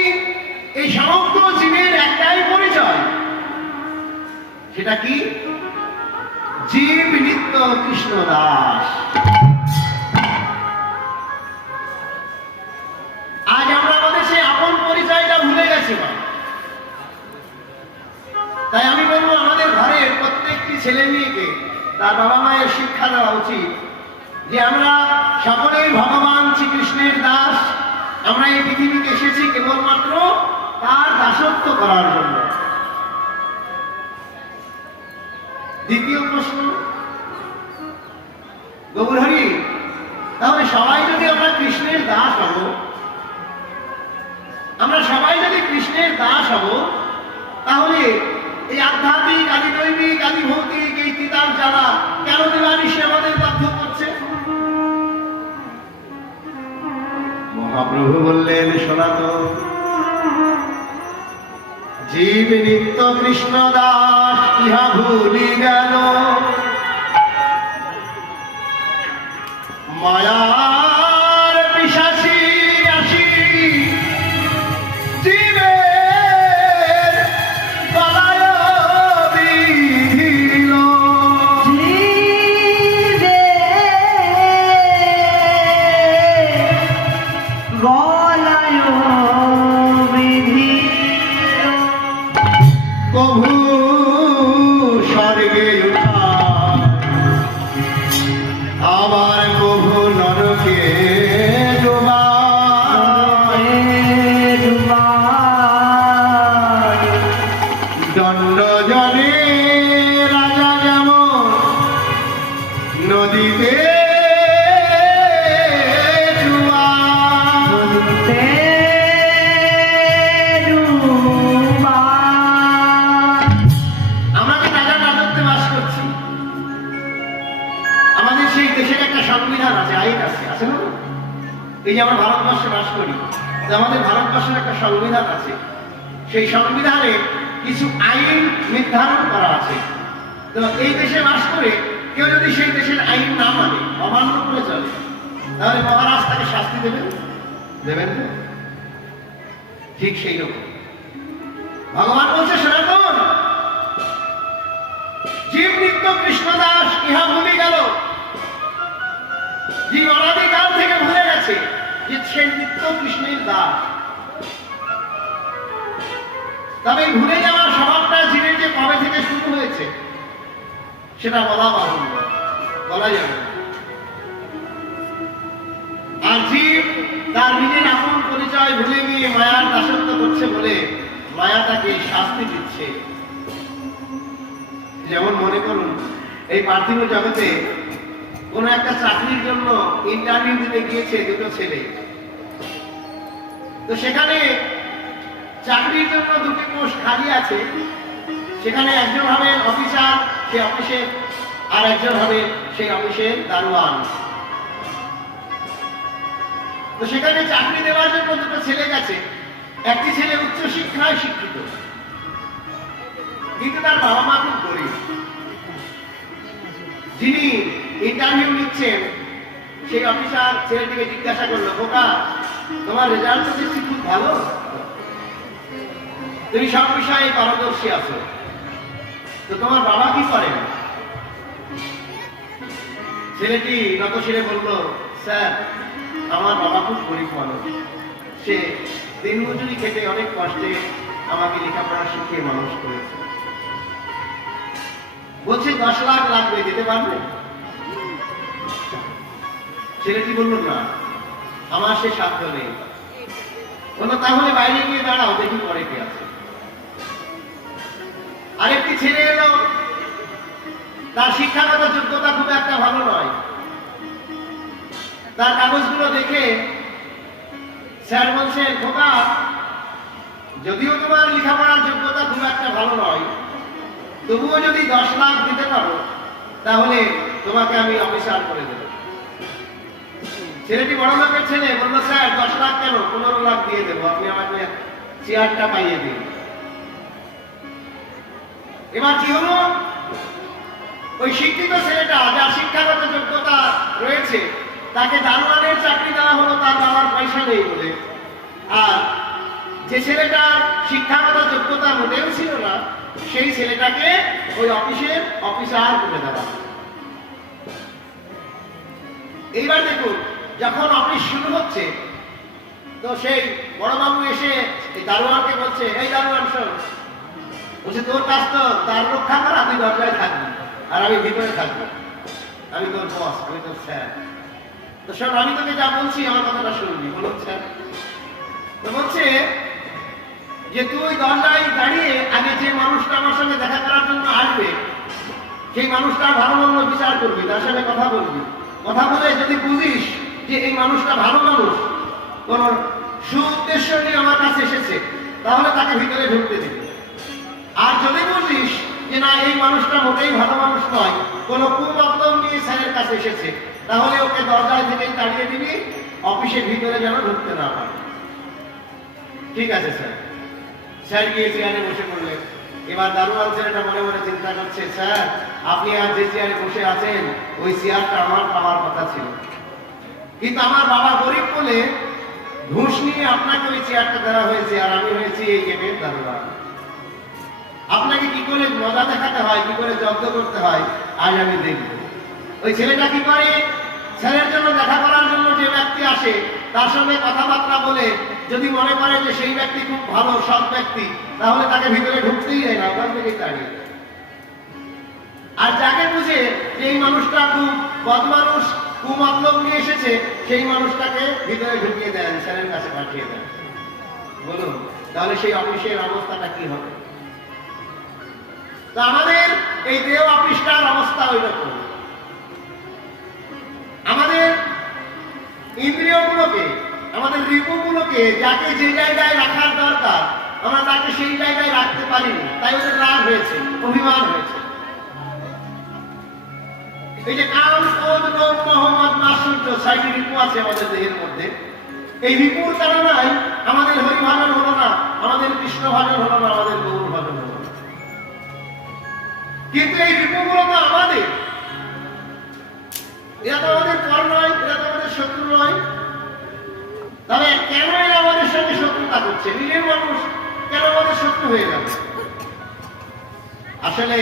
এই সমগ্র জীবের একটাই পরিচয়। সেটা কি? জীব নিত্য কৃষ্ণ দাস। আজ আমরা আমাদের সেই আপন পরিচয়টা ভুলে গেছি। তাই আমি বলবো, আমাদের ঘরের প্রত্যেকটি ছেলে মেয়েকে তার বাবা মায়ের শিক্ষা দেওয়া উচিত যে আমরা সকলেই ভগবান শ্রীকৃষ্ণের দাস। আমরা এই পৃথিবীতে এসেছি কেবলমাত্র তার দাসত্ব করার জন্য। দ্বিতীয় প্রশ্ন, গৌরহরি, তাহলে সবাই যদি আমরা কৃষ্ণের দাস হব, আমরা সবাই যদি কৃষ্ণের দাস হব, তাহলে এই আধ্যাত্মিক, আদি দৈবিক, আদি ভৌতিক এই কিতাব জ্বালা কেন দিবানিশি আমাদের বাধ্য করছে? মহাপ্রভু বললেন, সনাতন, জীব নিত্য কৃষ্ণ দাস ইহা ভুলি গেল, মায়ার পিশাচি আসি জীবের গলায় বিধিল, গলায় বিধিল, কভু স্বর্গে উঠা, আবার কভু নরক সংবিধান আছে, আইন আছে না? এই যে আমরা ভারতবর্ষে বাস করি, তো আমাদের ভারতবর্ষের একটা সংবিধান আছে। সেই সংবিধানে কিছু আইন নির্ধারণ করা আছে। তো এই দেশে বাস করে কেউ যদি সেই দেশের আইন না মানে, অমান্য করে চলে, তাহলে মহারাজ তাকে শাস্তি দেবেন না? ঠিক সেই রকম ভগবান বলছে, সনাতন জীব নিত্য কৃষ্ণদাস ইহা ভুলে গেল। জীব অনাদিকাল থেকে ভুলে গেছে যে সে নিত্য কৃষ্ণের দাস। তবে এই ভুলে যাওয়ার স্বভাবটা জীবের যে কবে থেকে শুরু হয়েছে সেটা বলা বাহুল্য, বলা যাবে না। আর জীব তার নিজের আপন পরিচয় ভুলে গিয়ে মায়ার দাসত্ব করছে বলে মায়া তাকে শাস্তি দিচ্ছে। যেমন মনে করুন, এই পার্থিব জগতে কোন একটা চাকরির জন্য ইন্টারভিউ দিতে গিয়েছে দুটো ছেলে। তো সেখানে চাকরির জন্য দুটি পোস্ট খালি আছে। সেখানে একজন হবে অফিসার, সে অফিসে, আর একজন হবে সেই অফিসের দারোয়ান। তো সেখানে চাকরি দেওয়ার জন্য দুটো ছেলে গেছে। একটি ছেলে উচ্চ শিক্ষায় শিক্ষিত, কিন্তু তার বাবা মা খুব গরিব। যিনি ইন্টারভিউ নিচ্ছেন সেই অফিসার ছেলেটিকে জিজ্ঞাসা করলো, খোকা তোমার রেজাল্ট তো দেখছি খুব ভালো, তুমি সব বিষয়ে পারদর্শী আছো, তো তোমার বাবা কি করেন? ছেলেটি নতশিরে বলল, স্যার আমার বাবা খুব গরিব মানুষ, সে দিনমজুরি খেতে অনেক কষ্টে আমাকে লেখাপড়া শিখিয়ে মানুষ করেছে। বলছে 10 লাখ লাগবে, দিতে পারবে? ছেলেটি বলল, না আমার সে সাধ্য নেই। বললো, তাহলে বাইরে গিয়ে দাঁড়াও, দেখি পরে কে আছে। আরেকটি ছেলে এলো, তার শিক্ষাগত যোগ্যতা খুব একটা ভালো নয়। তার কাগজগুলো দেখে স্যার বলছে, খোকা যদিও তোমার লেখাপড়ার যোগ্যতা খুব একটা ভালো নয়, তবুও যদি 10 লাখ দিতে পারো তাহলে তোমাকে আমি অফিসার করে দেব। ছেলেটি বড় লোকের ছেলে, বললো, স্যার 10 লাখ কেন, 15 লাখ দিয়ে দেবো, আপনি আমাকে চেয়ারটা পাইয়ে দিন। এবার কি হলো, ওই শিক্ষিত ছেলেটা যার শিক্ষাগত যোগ্যতা রয়েছে তাকে দারোয়ানের চাকরি দেওয়া হলো তার বাবার পয়সা নেই বলে। আর যে ছেলেটার শিক্ষাগত যোগ্যতা মোটেও ছিল না, সেই ছেলেটাকে ওই অফিসের অফিসার করে দেওয়া। এইবার দেখুন, যখন অফিস শুরু হচ্ছে, তো সেই বড়বাবু এসে এই দারোয়ানকে বলছে, এই দারোয়ান শোন, বলছে তোর কাজ তো দ্বার রক্ষা করা, তুই দরজায় থাকবি আর আমি ভিতরে থাকবো, আমি তোর বস, আমি তোর স্যার। তো শোন, আমি তোকে যা বলছি আমার কথাটা শুনবি। বলুন স্যার। তো বলছে যে তুই দরজায় দাঁড়িয়ে আগে যে মানুষটা আমার সঙ্গে দেখা করার জন্য আসবে সেই মানুষটা ভালো মন্দ বিচার করবি, তার সঙ্গে কথা বলবি। কথা বলে যদি বুঝিস যে এই মানুষটা ভালো মানুষ, কোন সুউদ্দেশ্য নিয়ে আমার কাছে এসেছে, তাহলে তাকে ভিতরে ঢুকতে দিবি। আর যদি বুঝিস যে না এই মানুষটা মোটেই ভালো মানুষ নয়, কোন কুমতলব নিয়ে স্যারের কাছে এসেছে, তাহলে ওকে দরজায় থেকেই তাড়িয়ে দিবি, অফিসের ভিতরে যেন ঢুকতে না পারে। ঠিক আছে স্যার। স্যার গিয়ে চেয়ারে বসে পড়লেন। এবার দারোয়ান ছেলেটা মনে মনে চিন্তা করছে, স্যার আপনি আর যে চেয়ারে বসে আছেন ওই চেয়ারটা আমার পাওয়ার কথা ছিল, কিন্তু আমার বাবা গরিব বলে ঘুষ নিয়ে আপনাকে ওই চেয়ারটা দেওয়া হয়েছে, আর আমি হয়েছি এই গেমের দারোয়ান। আপনাকে কি করে মজা দেখাতে হয়, কি করে জব্দ করতে হয়, আজ আমি দেখব। ওই ছেলেটা কি করে, ছেলের জন্য দেখা করার জন্য যে ব্যক্তি আসে তার সঙ্গে কথাবার্তা বলে যদি মনে করে যে সেই ব্যক্তি খুব ভালো সৎ ব্যক্তি, তাহলে তাকে ভিতরে ঢুকতেই দেয় না, ওখান থেকেই তাড়িয়ে দেয়। আর যাকে বুঝে যে এই মানুষটা খুব বদমানুষ, কুমতলব নিয়ে এসেছে, সেই মানুষটাকে ভিতরে ঢুকিয়ে দেন, স্যারের কাছে পাঠিয়ে দেন। বলুন তাহলে সেই অফিসের অবস্থাটা কি হবে? তো আমাদের এই দেহ অফিসটার অবস্থা ওই রকম। আমাদের ইন্দ্রিয়গুলোকে, আমাদের রিপুগুলোকে যাকে যে জায়গায় রাখার দরকার আমরা তাকে সেই জায়গায় রাখতে পারিনি, তাই ওদের রাগ হয়েছে, অভিমান হয়েছে। এই যে কাম, ক্রোধ, লোভ, মোহ, মদ, মাৎসর্য, 6টি রিপু আছে আমাদের দেহের মধ্যে। এই রিপুর কারণেই আমাদের হরি ভাজন হলো না, আমাদের কৃষ্ণ ভাজন হলো না, আমাদের গৌর ভাজন হলো না। কিন্তু এই রিপুগুলো তো আমাদের, এরা তো আমাদের পর নয়, এরা তো আমাদের শত্রু নয়। তবে কেন এরা আমাদের সঙ্গে শত্রুতা করছে? নিজের মানুষ কেন আমাদের শত্রু হয়ে যাবে? আসলে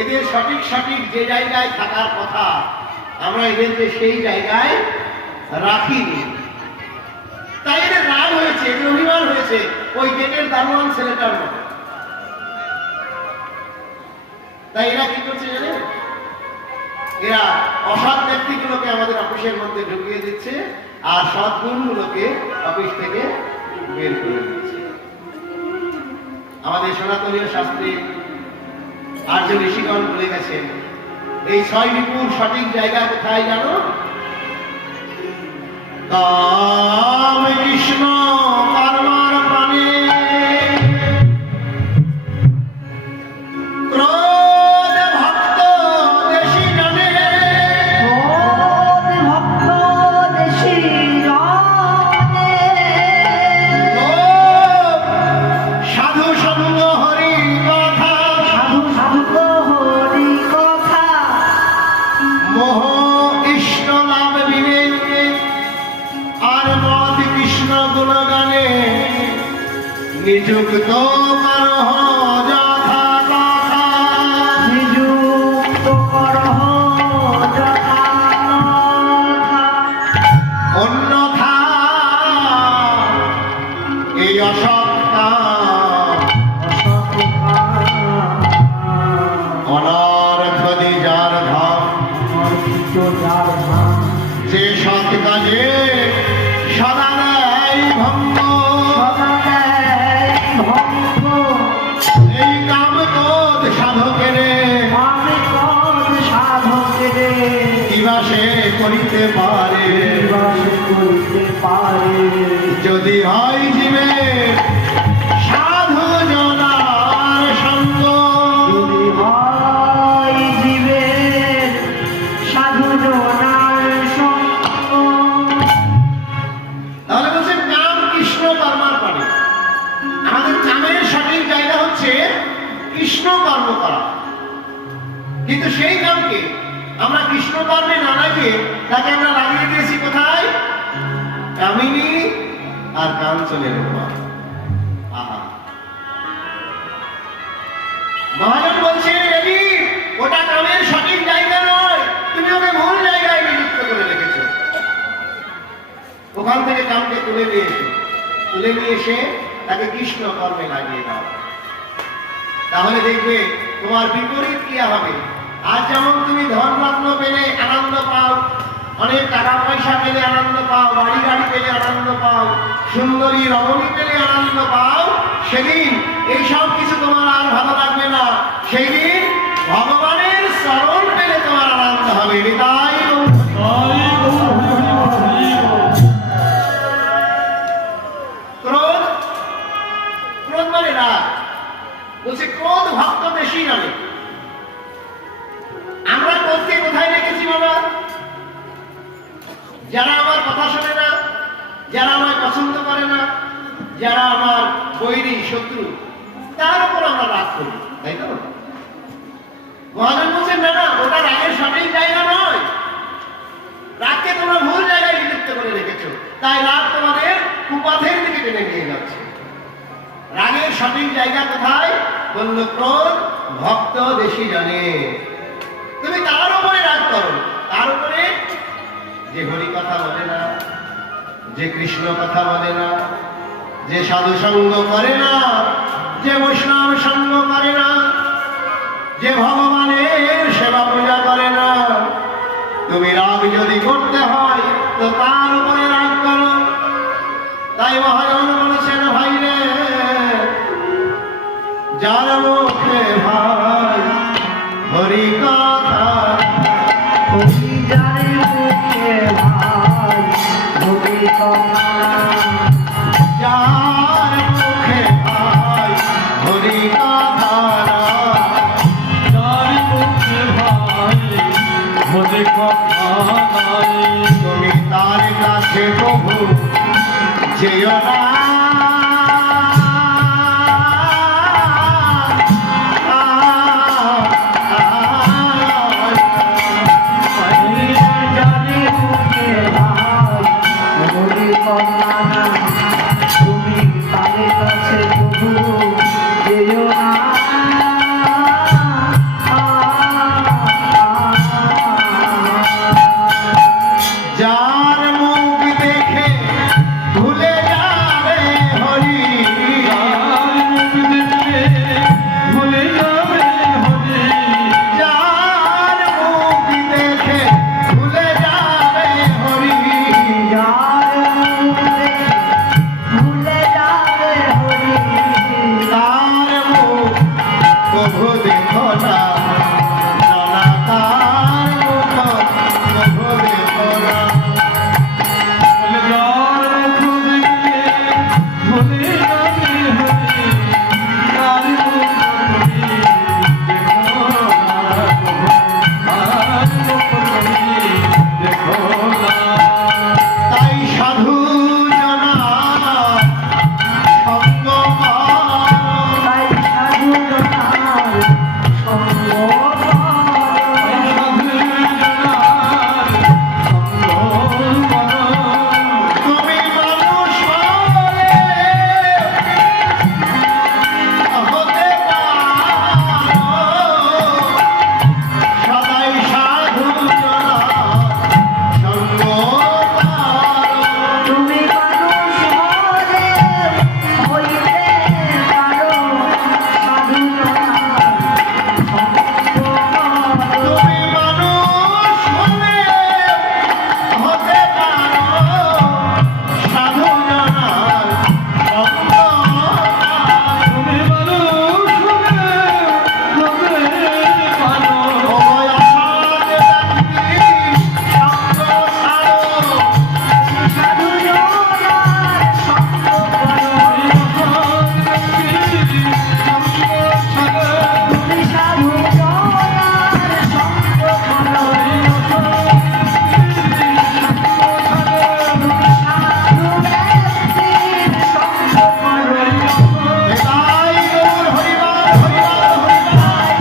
এদের সঠিক সঠিক যে জায়গায় থাকার কথা, আমরা এদেরকে সেই জায়গায় রাখিনি। তাই এদের রাগ হয়েছে, এদের অভিমান হয়েছে ওই গেটের দারোয়ান ছেলেটার মতো। তাই এরা কি করছে জানেন? এরা অসৎ ব্যক্তিগুলোকে আমাদের অফিসের মধ্যে ঢুকিয়ে দিচ্ছে, আর সৎগুণগুলোকে অফিস থেকে বের করে দিচ্ছে। আমাদের সনাতনীয় শাস্ত্রে আর্য ঋষিগণ বলে গেছেন, এই 6 রিপুর সঠিক জায়গা কোথায় জানো? কাম, কৃষ্ণ, পরমার প্রাণে, ক্রোধ, ভক্ত, দেশি জনে, ক্রোধ, ভক্ত, দেশি জনে, লোভ, সাধু সঙ্গ, হরি কথা, সাধু সাধু হরি কথা, মোহ, ইষ্ট লাভ বিবেকে, আর মদ, কৃষ্ণ গুণগানে, নিযুক্ত করহ যথা কথা, নিযুক্ত করহ যথা কথা, অন্যথা এই অসৎ অনর্থ যার ধাম, যে সৎ কাজে সদা দেয় ভঙ্গ, এই কাম ক্রোধ সাধকেরে কিবা সে করিতে পারে, যদি হয় জীবে সাধু জনার সঙ্গ। তাহলে বলছেন কাম, কৃষ্ণ, কর্মার পারে। আমাদের কামের সঠিক জায়গা হচ্ছে কৃষ্ণ কর্ম করা, কিন্তু সেই কামকে আমরা কৃষ্ণ কর্মে না লাগিয়ে তাকে আমরা লাগিয়ে দিয়েছি কোথায়? কামিনী আর কাঞ্চনের উপর। আহা, মহাজন বলছেন, এলি ওটা কামের সঠিক জায়গা নয়, তুমি ওকে ভুল জায়গায় নিযুক্ত করে রেখেছো। ওখান থেকে কামকে তুলে নিয়ে এসো, তুলে নিয়ে এসে তাকে কৃষ্ণ কর্মে লাগিয়ে দাও। তাহলে দেখবে তোমার বিপরীত কি হবে। আজ যেমন তুমি ধন রত্ন পেলে আনন্দ পাও, অনেক টাকা পয়সা পেলে আনন্দ পাও, বাড়ি গাড়ি পেলে আনন্দ পাও, সুন্দরী রমণী পেলে আনন্দ পাও, সেদিন এইসব কিছু তোমার আর ভালো লাগবে না। সেই দিন ভগবানের চরণ পেলে তোমার আনন্দ হবে। তাই ক্রোধ, ক্রোধ মানে রাগ। বলছে ক্রোধ ভক্ত দেশি জানে। আমরা ক্রোধকে কোথায় রেখেছি বাবা? যারা আমার কথা শোনে না, যারা আমায় পছন্দ করে না, যারা আমার বৈরী শত্রু, তার উপর আমরা রাগ করি, তাই তো? মহাজন বলছেন না, না, ওটা রাগের সঠিক জায়গা নয়। রাগকে তোমরা ভুল জায়গায় নিযুক্ত করে রেখেছো, তাই রাগ তোমাদের কুপথের দিকে টেনে নিয়ে যাচ্ছে। রাগের সঠিক জায়গা কোথায়? বলল ক্রোধ ভক্ত দেশি জানে। তুমি তার উপরে রাগ করো, তার উপরে যে হরি কথা বলে না, যে কৃষ্ণ কথা বলে না, যে সাধু সঙ্গ করে না, যে বৈষ্ণব সঙ্গ করে না, যে ভগবানের সেবা পূজা করে না, তুমি রাগ যদি করতে হয় তো তার উপরে রাগ করো। তাই মহাজন বলেছেন, ভাই রে, যার মুখে ভাই হরি কথা, যার মুখে ভাই হরি কথা, যার মুখে ভাই হরি কথা, যার মুখে ভাই বলে কথা নাই তুমি তার কাছে প্রভু যেও না জানি মুখে ভাই বলি কথা না তুমি তার কাছে প্রভু যেও না যার মুখ দেখে ভুলে যাবে হরি ভুলে যাবে হরে যার মুখ দেখে ভুলে যাবে হরি ভুলে যাবে হরি তার মুখ প্রভু দেখো না না তার মুখ প্রভু দেখো না বলে যার মুখ দেখলে ভুলে যাবে হরে তার মুখ তুমি দেখো না প্রভু তার মুখ তুমি দেখো না তাই সাধু জনা সঙ্গ তাই সাধু জনার সঙ্গ তুমি মানুষ হলে হতে পারো সদাই সাধু জনা সঙ্গ তুমি মানুষ হলে হইতে পারো সাধু জনার সঙ্গ তুমি মানুষ হলে হতে পারো সাধু জনার সঙ্গ তুমি মানুষ হলে হতে পারো অভয় আশাতে রাখি সঙ্গ ছাড়ো সাধু জনার সঙ্গ করো তুমি সাধু জনার সঙ্গ করো সাধু ব্যক্তির সঙ্গ করো তাই গৌর হরিবার হরিবার হরিবার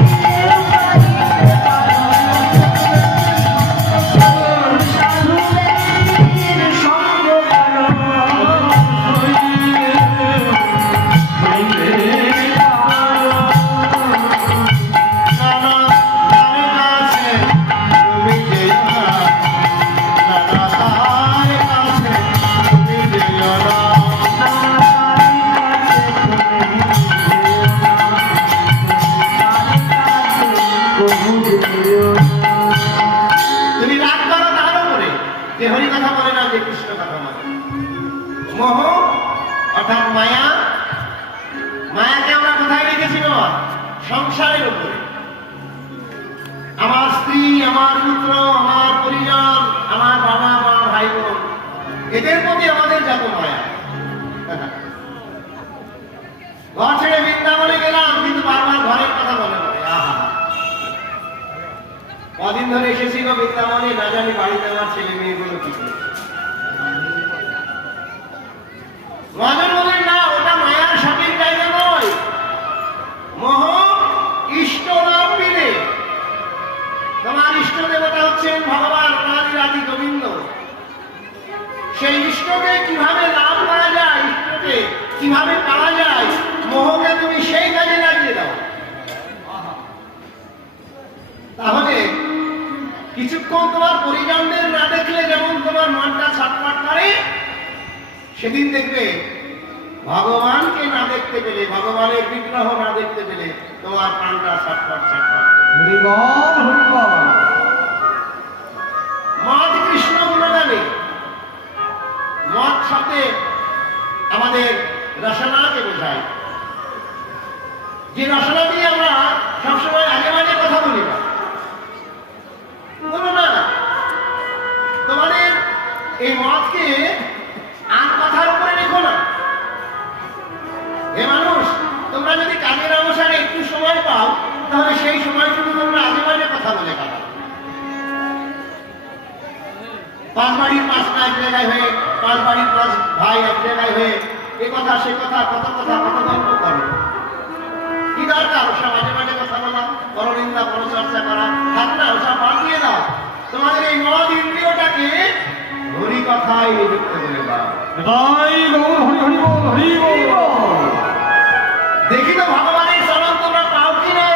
সাধু ব্যক্তির সঙ্গ করো নানা তার কাছে তুমি যেও না নানা তার কাছে তুমি যেও না তুমি রাগ করো তার উপরে যে হরি কথা বলে না যে কৃষ্ণ কথা বলে মোহ অর্থাৎ মায়া মায়াকে আমরা কোথায় রেখেছিল সংসারের উপরে আমার স্ত্রী আমার পুত্র আমার পরিজন আমার বাবা মা ভাই বোন এদের প্রতি আমাদের যত মায়া ঘর ছেড়ে বৃন্দাবনে গেলাম কিন্তু বারবার ঘরের কথা মনে পড়ে আহা কদিন ধরে এসেছি গো বৃন্দাবনে না জানি বাড়িতে আমার ছেলে মেয়েগুলো কি করছে। মহাজন বলেন না ওটা মায়ার স্বামীর জায়গা নয় মোহ ইষ্ট নাম বিনে তোমার ইষ্ট দেবতা হচ্ছেন ভগবান অনাদি আদি গোবিন্দ সেই ইষ্টকে কিভাবে লাভ করা যায় ইষ্টকে কিভাবে পাওয়া যায় মোহকে তুমি সেই কাজে লাগিয়ে দাও তাহলে কিছুক্ষণ তোমার পরিজনদের না দেখলে যেমন তোমার মনটা ছটফট করে সেদিন দেখবে ভগবানকে না দেখতে পেলে ভগবানের বিগ্রহ না দেখতে পেলে তোমার প্রাণটা ছটফট ছটফট হরিবল হরিবল মদ কৃষ্ণ গুণগানে মদ সাথে আমাদের রসনাকে বোঝায় যে রসনা দিয়ে আমরা সবসময় আগে মাঝে কথা বলি না বলো না তোমাদের এই মদকে আর কথার উপরে রেখো না হে মানুষ তোমরা যদি কাজের অবসরে একটু সময় পাও তাহলে সেই সময়টুকু তোমরা আগে মাঝে কথা বলে কাটাও পাঁচ বাড়ির পাঁচটা এক জায়গায় হয়ে, পাঁচ বাড়ির পাঁচ ভাই এক জায়গায় হয়ে এ কথা সে কথা কত গল্প করো। কি দরকার ওসব মাঝে মাঝে কথা বলা, পরনিন্দা পরচর্চা করা? থাক না, ওসব বাদ দিয়ে দাও। তোমাদের এই মদ ইন্দ্রিয়টাকে হরি কথায় নিযুক্ত করে দাও। তাই গৌর হরি হরি বল, হরি বল। দেখি তো ভগবানের চরণ তোমরা পাও কি না?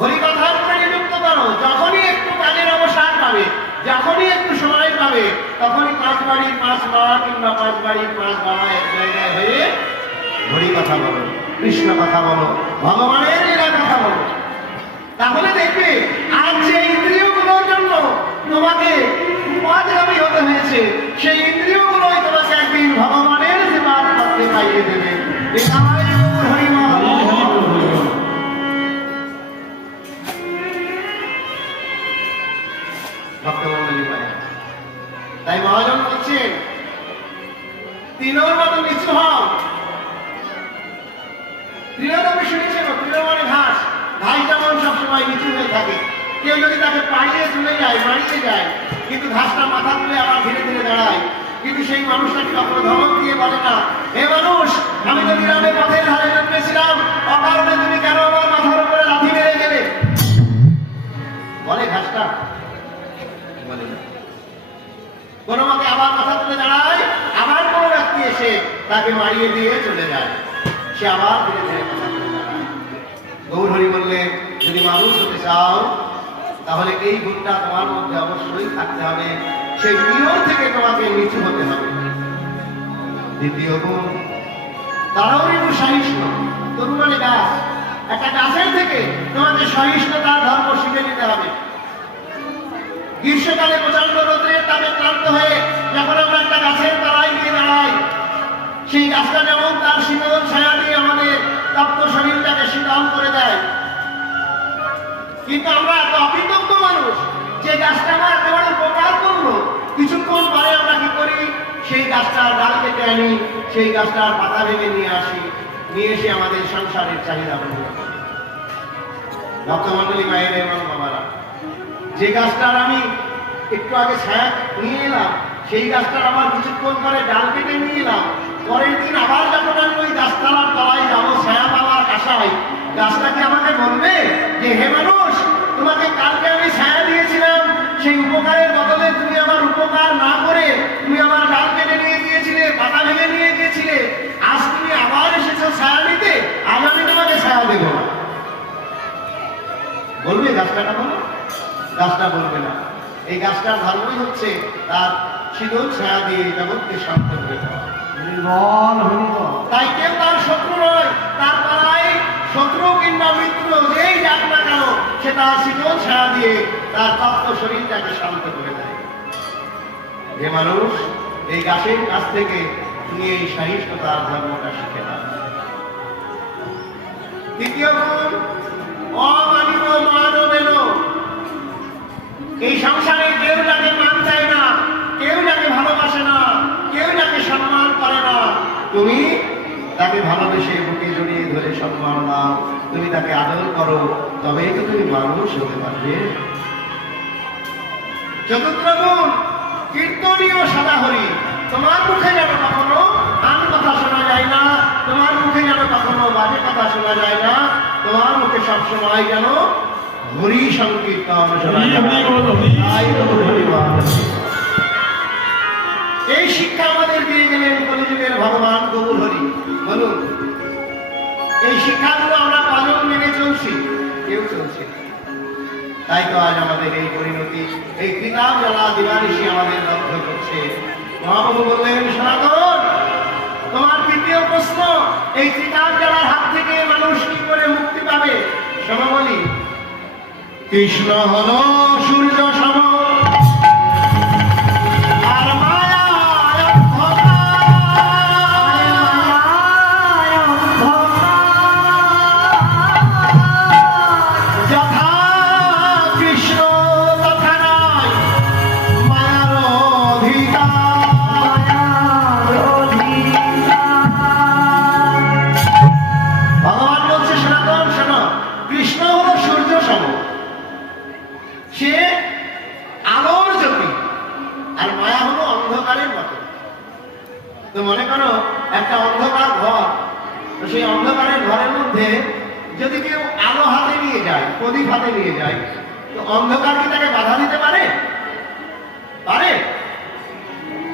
হরি কথার উপরে নিযুক্ত করো। যখনই একটু কাজের অবসর পাবে, যখনই একটু সময় পাবে, তখনই পাঁচ বাড়ির পাঁচ মা কিংবা পাঁচ বাড়ির পাঁচ বাবা এক জায়গায় হয়ে হরি কথা বলো, কৃষ্ণ কথা বলো, ভগবানের লীলার কথা বলো। তাহলে দেখবে আজ যে ইন্দ্রিয়গুলোর জন্য তোমাকে উপাধি হতে হয়েছে, সেই ইন্দ্রিয়গুলোই তোমাকে একদিন ভগবানের সেবার পথে পাইয়ে দেবে। এটাই গৌর হরি বল। ভক্তমণ্ডলী ভাই, তাই মহাজন বলছেন তৃণর মতো নিচু হও। তৃণ তুমি শুনেছেন, তৃণ মানে ঘাস। ঘাস যেমন সবসময় নিচু হয়ে থাকে, কেউ যদি তাকে পাড়িয়ে চলে যায়, মারিয়ে যায়, কিন্তু ঘাসটা মাথা তুলে আবার ধীরে ধীরে দাঁড়ায়। কিন্তু সেই মানুষটাকে কখনো ধমক দিয়ে বলে না, হে মানুষ, আমি তো নিরামে পথের ধারে জন্মেছিলাম, অকারণে তুমি কেন আমার মাথার উপরে লাথি মেরে গেলে? বলে ঘাসটা? বলে না। কোনো মতে আবার মাথা তুলে দাঁড়ায়, আবার কোনো ব্যক্তি এসে তাকে মারিয়ে দিয়ে চলে যায়, সে আবার ধীরে ধীরে কথা বলে দাঁড়ায়। গৌর হরি বললেন, যদি মানুষ হতে চাও তাহলে এই গুণটা তোমার মধ্যে অবশ্যই থাকতে হবে, সেই নিয়ম থেকে তোমাকে নিচু হতে হবে। দ্বিতীয় গুণ, তারাও একটু সহিষ্ণু। তরু মানে গাছ, একটা গাছের থেকে তোমাকে সহিষ্ণুতার ধর্ম শিখে নিতে হবে। গ্রীষ্মকালে প্রচন্ড রোদ্রের তাপে ক্লান্ত হয়ে যখন আমরা একটা গাছের তলায় গিয়ে দাঁড়াই, সেই গাছটা যেমন তার শীতল ছায়া দিয়ে আমাদের তপ্ত শরীরটাকে শীতল করে দেয়, কিন্তু আমরা এত অকৃতজ্ঞ মানুষ যে গাছটা আমার একেবারে উপকার করলো, কিছুক্ষণ পরে আমরা কি করি? সেই গাছটার ডাল কেটে আনি, সেই গাছটার পাতা ভেঙে নিয়ে আসি, নিয়ে এসে আমাদের সংসারের চাহিদা পূরণ করি। ভক্তমণ্ডলী মায়ের এবং বাবারা, যে গাছটার আমি একটু আগে ছায়া নিয়ে এলাম, সেই গাছটার আবার কিছুক্ষণ পরে ডাল কেটে নিয়ে এলাম, পরের দিন আবার যখন আমি ওই গাছতলার তলায় যাবো ছায়া পাওয়ার আশায়, গাছটাকে আমাকে বলবে যে হে মানুষ, তোমাকে কালকে আমি ছায়া দিয়েছিলাম, সেই উপকারের বদলে তুমি আমার উপকার না করে তুমি আমার ডাল কেটে নিয়ে গিয়েছিলে, পাতা ভেঙে নিয়ে গিয়েছিলে, আজ তুমি আবার এসেছো ছায়া নিতে, আজ আমি তোমাকে ছায়া দেবো না। বলবে গাছটাটা? বলো, গাছটা বলবে না। এই গাছটার ধর্মই হচ্ছে তার শীতল ছায়া দিয়ে জগৎকে শান্ত করে দেওয়া। তাই কেউ তার শত্রু নয়, তার পাড়ায় শত্রু কিংবা মিত্র যেই যাক না কেন, সে তার শীতল ছায়া দিয়ে তার তপ্ত শরীরটাকে শান্ত করে দেয়। যে মানুষ এই গাছের কাছ থেকে তুমি এই সহিষ্ণুতার ধর্মটা শিখে না। তৃতীয় গুণ, অমানিব মানবেন। এই সংসারে কেউ যাকে মান চায় না, কেউ যাকে ভালোবাসে না, কেউ যাকে সম্মান করে না, তুমি তাকে ভালোবেসে বুকে জড়িয়ে ধরে সম্মান দাও, তুমি তাকে আদর করো, তবেই তো তুমি মানুষ হতে পারবে। চতুর্থ গুণ, কীর্তনীয় সদাহরি। তোমার মুখে যেন কখনো আন কথা শোনা যায় না, তোমার মুখে যেন কখনো বাজে কথা শোনা যায় না, তোমার মুখে সবসময় যেন হরি সংকীর্তন শোনা যায়। এই শিক্ষা আমাদের দিয়ে গেলেন কলিযুগের ভগবান গৌর হরি। বলুন, এই শিক্ষাগুলো আমরা কজন মেনে চলছি? কেউ চলছে। তাই তো আজ আমাদের এই পরিণতি, এই কিতাব জ্বালা দিবানিশি আমাদের দগ্ধ করছে। মহাপ্রভু বললেন, সনাতন, তোমার তৃতীয় প্রশ্ন, এই কিতাব জ্বালার হাত থেকে মানুষ কি করে মুক্তি পাবে? শোনো বলি, কৃষ্ণ হলো সূর্য সম, আর মায়া যথা কৃষ্ণ তথা নয়, মায়ার অধিকার। ভগবান বলছে, সনাতন শোনো, কৃষ্ণ হলো সূর্য সম, সে তো মনে করো একটা অন্ধকার ঘর, তো সেই অন্ধকারের ঘরের মধ্যে যদি কেউ আলো হাতে নিয়ে যায়, প্রদীপ হাতে নিয়ে যায়, তো অন্ধকার কি তাকে বাধা দিতে পারে? পারে?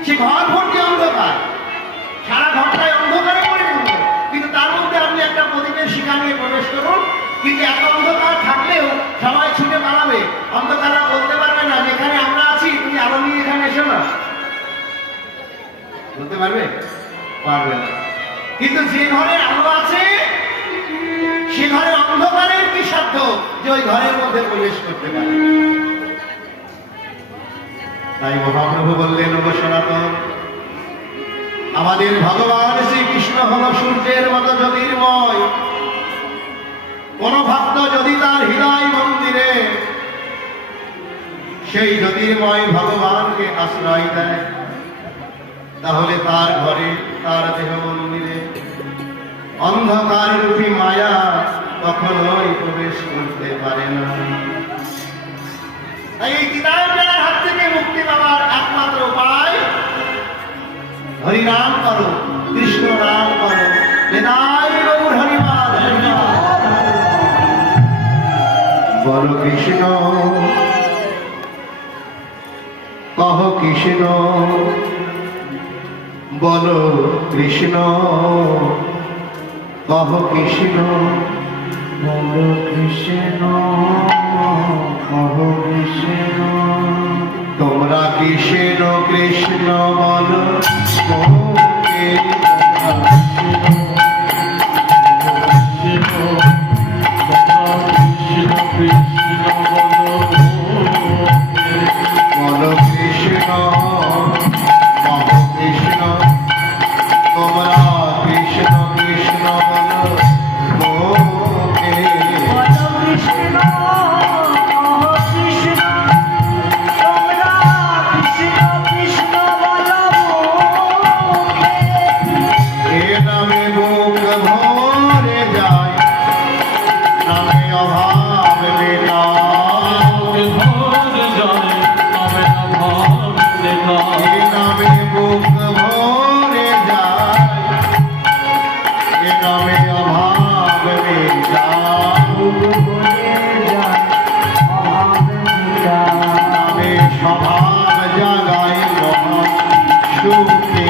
সে ঘর ভর্তি অন্ধকার, সারা ঘরটায় অন্ধকারে পরিপূর্ণ, কিন্তু তার মধ্যে আপনি একটা প্রদীপের শিখা নিয়ে প্রবেশ করুন, কিন্তু এত অন্ধকার থাকলেও সবাই ছুটে পালাবে, অন্ধকাররা বলতে পারবে না যেখানে আমরা আছি তুমি আলো নিয়ে এখানে এসো না, বলতে পারবে? পারবে না। কিন্তু যে ঘরে আলো আছে সে ঘরে অন্ধকারের কি সাধ্য যে ওই ঘরের মধ্যে প্রবেশ করতে পারে? তাই মহাপ্রভু বললেন, ওগো সনাতন, আমাদের ভগবান শ্রীকৃষ্ণ হল সূর্যের মতো জ্যোতির্ময়। কোন ভক্ত যদি তার হৃদয় মন্দিরে সেই জ্যোতির্ময় ভগবানকে আশ্রয় দেয়, তাহলে তার ঘরে, তার দেহ মন্দিরে অন্ধকার রূপী মায়া কখনোই প্রবেশ করতে পারে না। তাই এই কিতাবটার হাত থেকে মুক্তি পাওয়ার একমাত্র উপায় হরিনাম করো, কৃষ্ণ নাম করো। নিতাই গৌর হরিপাদ। বলো কৃষ্ণ, কহ কৃষ্ণ, বলো কৃষ্ণ, কহ কৃষ্ণ, বলো কৃষ্ণ, কহ কৃষ্ণ। তোমরা কৃষ্ণ কৃষ্ণ বলো, মোকে বলো কৃষ্ণ, কহ কৃষ্ণ, তোমরা কৃষ্ণ কৃষ্ণ বলো, মোকে বলো কৃষ্ণ, কহ কৃষ্ণ, তোমরা কৃষ্ণ কৃষ্ণ বলো মোকে। এ নামে বুক ভরে যায়, নামে অভাব মেটায়। এ নামে বুক ভরে যায়, এ নামে অভাব মেটায়। নামে স্বভাব জাগায় মহা সুখে।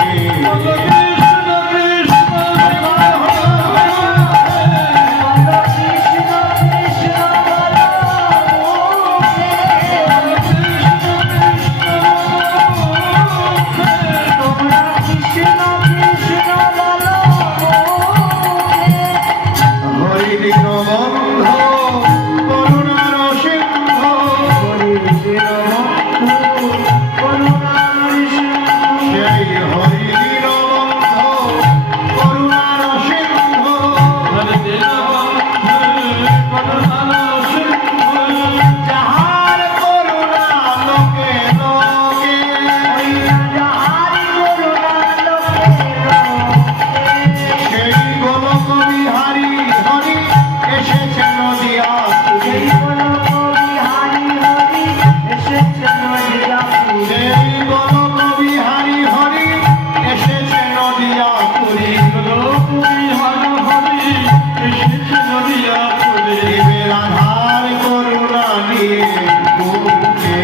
হরি দীনবন্ধ করুণার সিন্ধু, সেই হরি দীনবন্ধ করুণার সিন্ধু। যাহার করুণা লোকে লোকে, সেই গোলক বিহারী হরি এসেছে নদিয়া পুরী। সেই গোলক বিহারী হরি এসেছে নদিয়া পুরী। দেবে রাধার করুণা নিয়ে বুকে।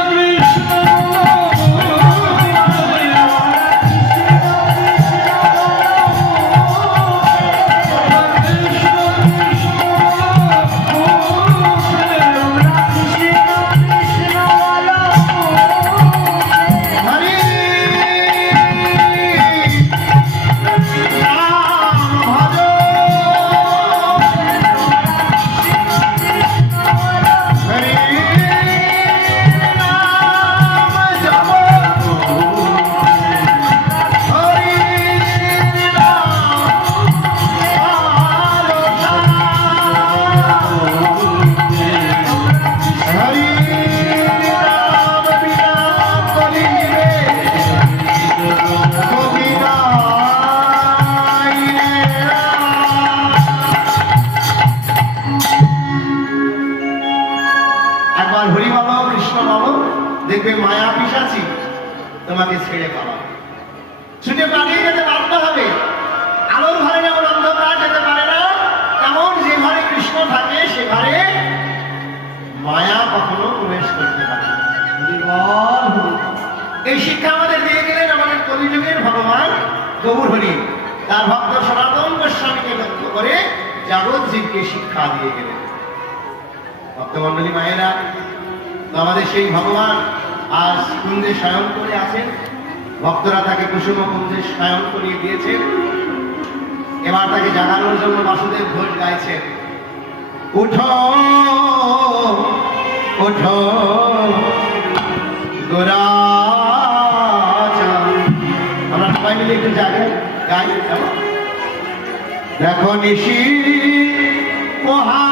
হরি রাম ভজ, হরি রাম জপ, হরি শ্রী রাম আলোচনা, হরি রাম বিনা কলিবে গতি নাই রে। একবার হরি বলো, কৃষ্ণ বলো, দেখবে মায়া পিশাচি তোমাকে ছেড়ে পালাবে। ছুটে পালিয়ে যেতে বাধ্য হবে। আলোর ঘরে যেমন অন্ধকার যেতে পারে না, তেমন যে ঘরে কৃষ্ণ থাকে সে ঘরে মায়া কখনো প্রবেশ করতে পারে না। এই শিক্ষা আমাদের দিয়ে গেলেন আমাদের কলিযুগের ভগবান গৌর হরি। তার ভক্ত সনাতন গোস্বামীকে লক্ষ্য করে জগৎ জীবকে শিক্ষা দিয়ে গেলেন। ভক্তমণ্ডলী মায়েরা, তো আমাদের সেই ভগবান আজ কুঞ্জে শয়ন করে আছেন। ভক্তরা তাকে কুসুম কুঞ্জে শয়ন করিয়ে দিয়েছেন। এবার তাকে জাগানোর জন্য বাসুদেব ঘোষ গাইছেন, উঠো ওঠো গোরাচা। আমরা সবাই মিলে একটু জাগাই গাই। দেখো নিশি মহা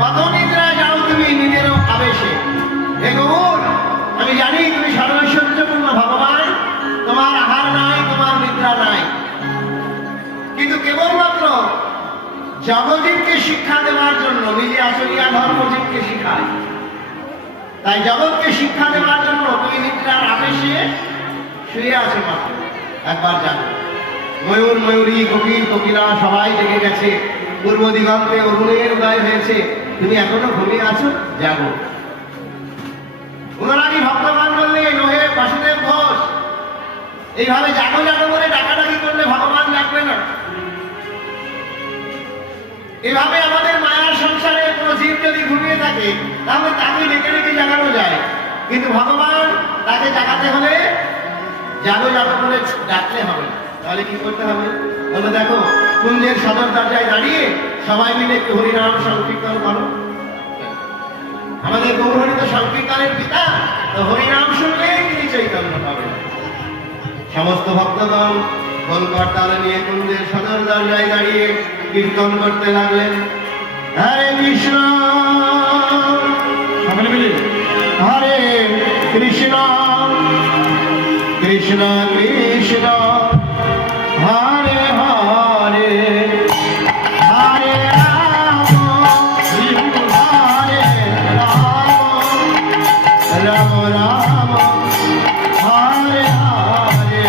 কত নিদ্রা যাও তুমি নিজেরও আবেশে। হে গৌর, আমি জানি তুমি সর্বৈশ্বর্যপূর্ণ ভগবান, তোমার আহার নাই, তোমার নিদ্রা নাই, কিন্তু কেবলমাত্র জগজীবকে শিক্ষা দেওয়ার জন্য নিজে আসরিয়া ধর্মজীবকে শিখায়। তাই জগৎকে শিক্ষা দেওয়ার জন্য তুমি নিদ্রার আবেশে শুয়ে আছো মাত্র। একবার জানো, ময়ূর ময়ূরী কোকিল কোকিলা সবাই জেগে গেছে, পূর্ব দিগন্তে অরুণের উদয় হয়েছে, তুমি এখনো ঘুমিয়ে আছো, জাগো। অনুরাগী ভক্তগণ বললেন, ওহে বাসুদেব ঘোষ, এইভাবে জাগো জাগো করে ডাকাডাকি করলে ভগবান ডাকবে না। এভাবে আমাদের মায়ার সংসারে কোনো জীব যদি ঘুমিয়ে থাকে তাহলে তাকে ডেকে ডেকে জাগানো যায়, কিন্তু ভগবান তাকে জাগাতে হলে জাগো জাগো করে ডাকলে হবে না। তাহলে কি করতে হবে? বলে দেখো, কুঞ্জের সদর দরজায় দাঁড়িয়ে সবাই মিলে একটু হরিনাম সংকীর্তন করো। আমাদের গৌরহরি তো সংকীর্তনের পিতা, তো হরিনাম শুনলেই তিনি চৈতন্য পাবেন। সমস্ত ভক্তগণ গোল করতাল নিয়ে কুঞ্জের সদর দরজায় দাঁড়িয়ে কীর্তন করতে লাগলেন, হরে কৃষ্ণ সকলে মিলে হরে কৃষ্ণ কৃষ্ণ কৃষ্ণ হরে হরে হরে রাম হরে রাম রাম রাম হরে হরে।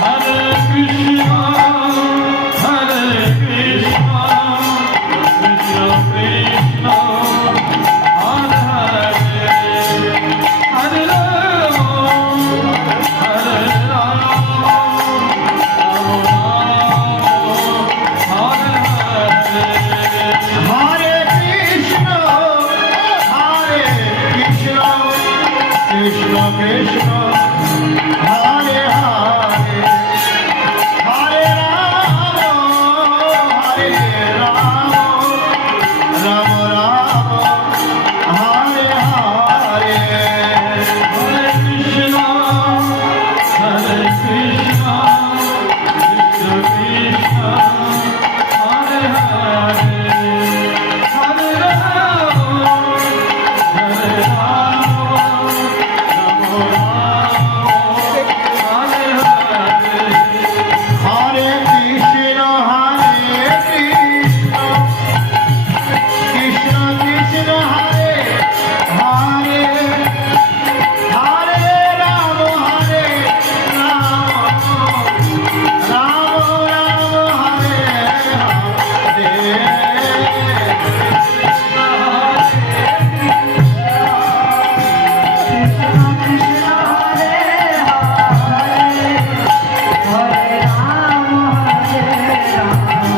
হরে কৃষ্ণ হরে কৃষ্ণ কৃষ্ণ কৃষ্ণ হরে হরে হরে রাম হরে রাম রাম রাম হরে হরে। হরে কৃষ্ণ হরে কৃষ্ণ কৃষ্ণ কৃষ্ণ হরে হরে হরে রাম হরে রাম রাম রাম হরে হরে। হরে কৃষ্ণ হরে কৃষ্ণ কৃষ্ণ কৃষ্ণ হরে হরে হরে রাম হরে রাম রাম রাম হরে হরে। হরে কৃষ্ণ হরে কৃষ্ণ কৃষ্ণ কৃষ্ণ হরে হরে হরে রাম হরে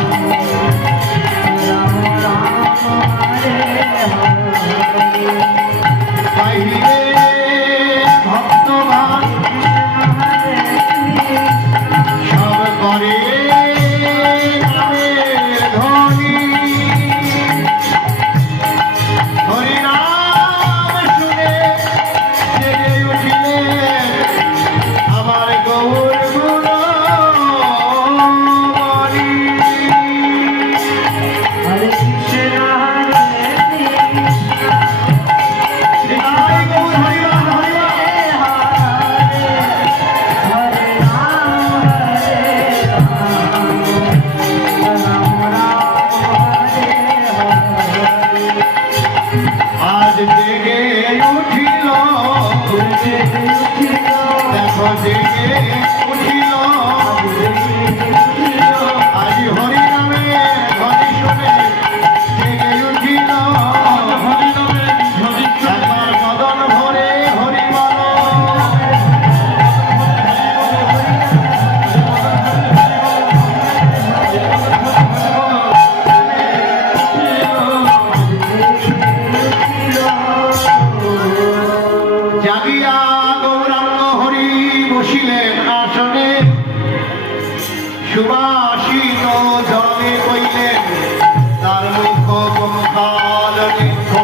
রাম রাম রাম হরে হরে। বাহিরে ভক্তগণ সব করে নামের ধ্বনি, হরিনাম শুনে জেগে উঠিলেন আমার গৌর গুণমণি। নিতাই গৌর হরিবল হরিবল। আজ জেগে উঠিল, দেখো জেগে উঠিল, আজ হরিনামের ধ্বনি শুনে জেগে উঠিল। একবার মদন ভরে হরি বল, জাগিয়া গৌরাঙ্গ হরি বসিলেন আসনে, সুবাসিত জলে কইলেন তার মুখ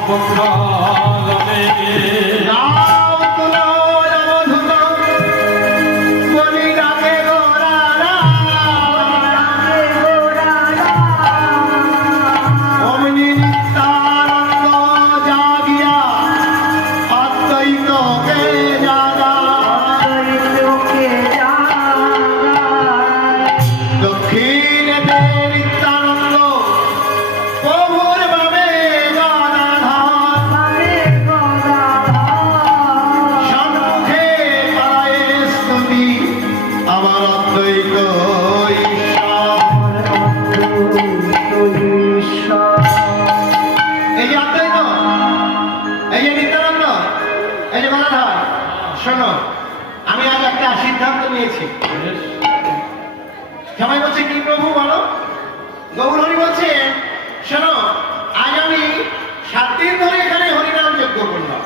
পঙ্খালনে। নাও তুলো অবধূত, বলি ডাকে গোরারা, অমনি নিত্যা নিয়েছি। সবাই বলছে কি প্রভু বলো? গৌর হরি বলছে শোনো, আজ আমি 7 দিন ধরে এখানে হরিনাম যজ্ঞ করলাম,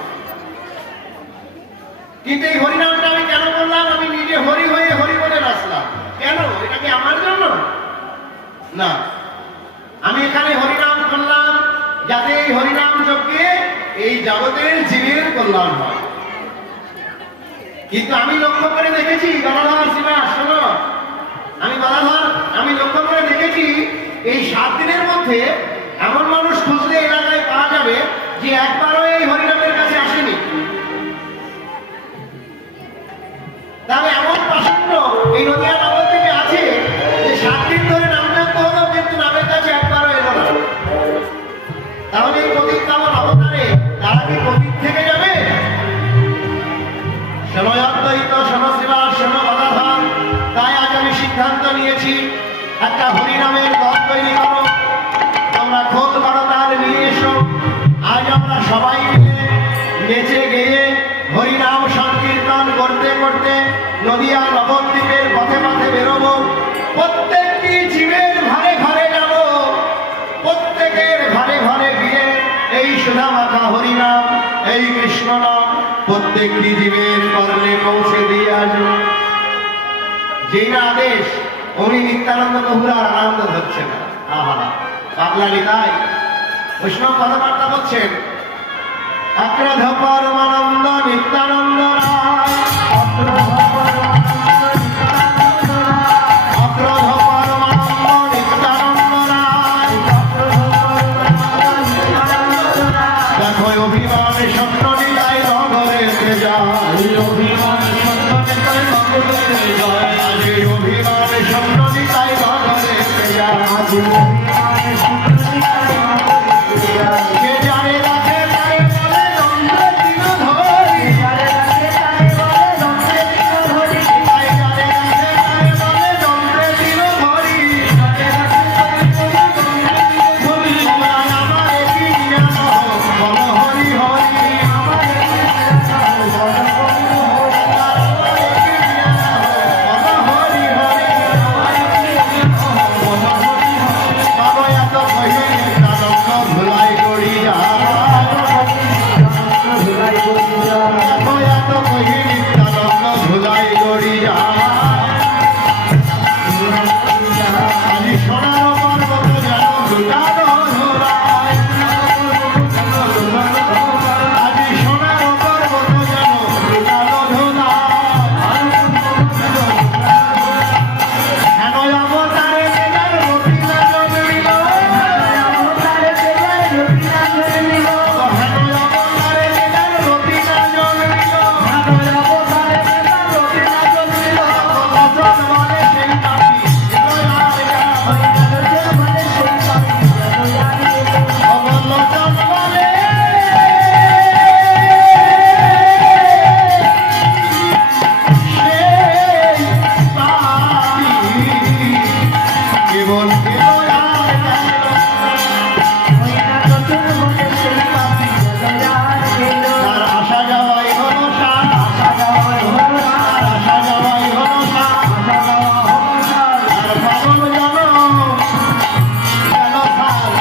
কিন্তু এই হরিনামটা আমি কেন করলাম? আমি নিজে হরি হয়ে হরি বলে নাচলাম। কেন? এটা কি আমার জন্য? না, আমি এখানে হরিনাম করলাম যাতে এই হরিনাম যজ্ঞে এই জগতের জীবের কল্যাণ হয়। কিন্তু আমি লক্ষ্য করে দেখেছি গদাধর শিবা, শোনো, আমি লক্ষ্য করে দেখেছি এই 7 দিনের মধ্যে এমন মানুষ খুঁজলে এলাকায় পাওয়া যাবে যে একবারও এই হরিনামের কাছে আসেনি। তবে এমন প্রাসঙ্গ এই নদিয়া নগর থেকে আছে যে 7 দিন ধরে নামযজ্ঞ হলো কিন্তু নামের কাছে একবারও এলো না। তাহলে এই প্রদীপ কামন অবতারে তারা কি প্রদীপ থেকে যাবে? সময়াদ্বৈত সমশিবা সম গদাধর, তাই আজ আমি সিদ্ধান্ত নিয়েছি একটা হরিনামের দল তৈরি করো, তোমরা খোঁজ করো, তার নিয়ে এসো। আজ আমরা সবাই মিলে নেচে গেয়ে হরিনাম সংকীর্তন করতে করতে নদিয়া নবদ্বীপের পথে পথে বেরোবো। প্রত্যেকটি জীবের ঘরে ঘরে যাব, প্রত্যেকের ঘরে ঘরে গিয়ে এই সুধা মাখা হরিনাম, এই কৃষ্ণ নাম প্রত্যেকটি জীবের কর্ণে পৌঁছে দিয়ে আসবো। যেই না আদেশ অমনি নিত্যানন্দ প্রভুর আর আনন্দ হচ্ছে না। আহা, পাগলা নিতাই বৈষ্ণব কথাবার্তা বলছেন, আক্রোধ পরমানন্দ নিত্যানন্দ রায়, আক্রোধ পরমানন্দ নিত্যানন্দ রায়, দেখো অভিমানে স্বপ্ন নিতাই নগরেতে যায়, অভিমানে স্বপ্ন নিতাই নগরেতে যায়। কে জানে রাখে তারে বলে যন্ত্রে দিন ধরি, তাই জানে রাখে তারে বলে যন্ত্রে দিন ধরি। তোমরা আমারে কি জানো বলো হরি হরি, আমারে কি জানো বলো হরি হরি। বাবা এত কহিনি তারঙ্গ ধুলাই করি যায়, বাবা এত কহিনি তারঙ্গ ধুলাই করি যায়। আজি সোনার পর্বত যেন লুটানো ধরায়, আজি সোনার পর্বত যেন লুটানো ধরায়। হেন অবতারে মেঘের রতি না জন্মিল, হেন অবতারে মেঘের রতি না জন্মিল। বচন বলে সেই পাপী অবলোচন বলে সেই পাপী কেবল কেবল আর গেল। তার আসা যাওয়াই হলো সার, তার আসা যাওয়াই হলো সার, তার পাগল জনম গেল সার,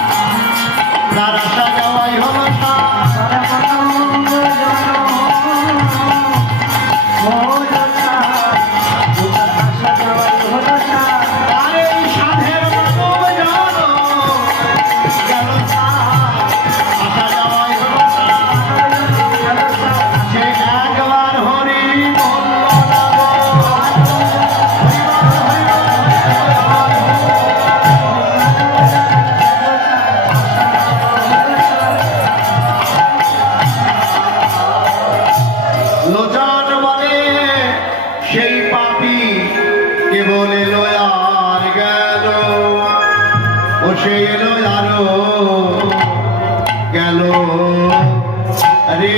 তার আসা যাওয়াই হলো সার। তার এই সাধের পাগল জনম গেল সার, আসা যাওয়াই হলো সার। সে একবার হরি বলল না গো, লোচন বলে সেই পাপী কেবল এলো আর গেল, ও সে এলো আরো গেল রে।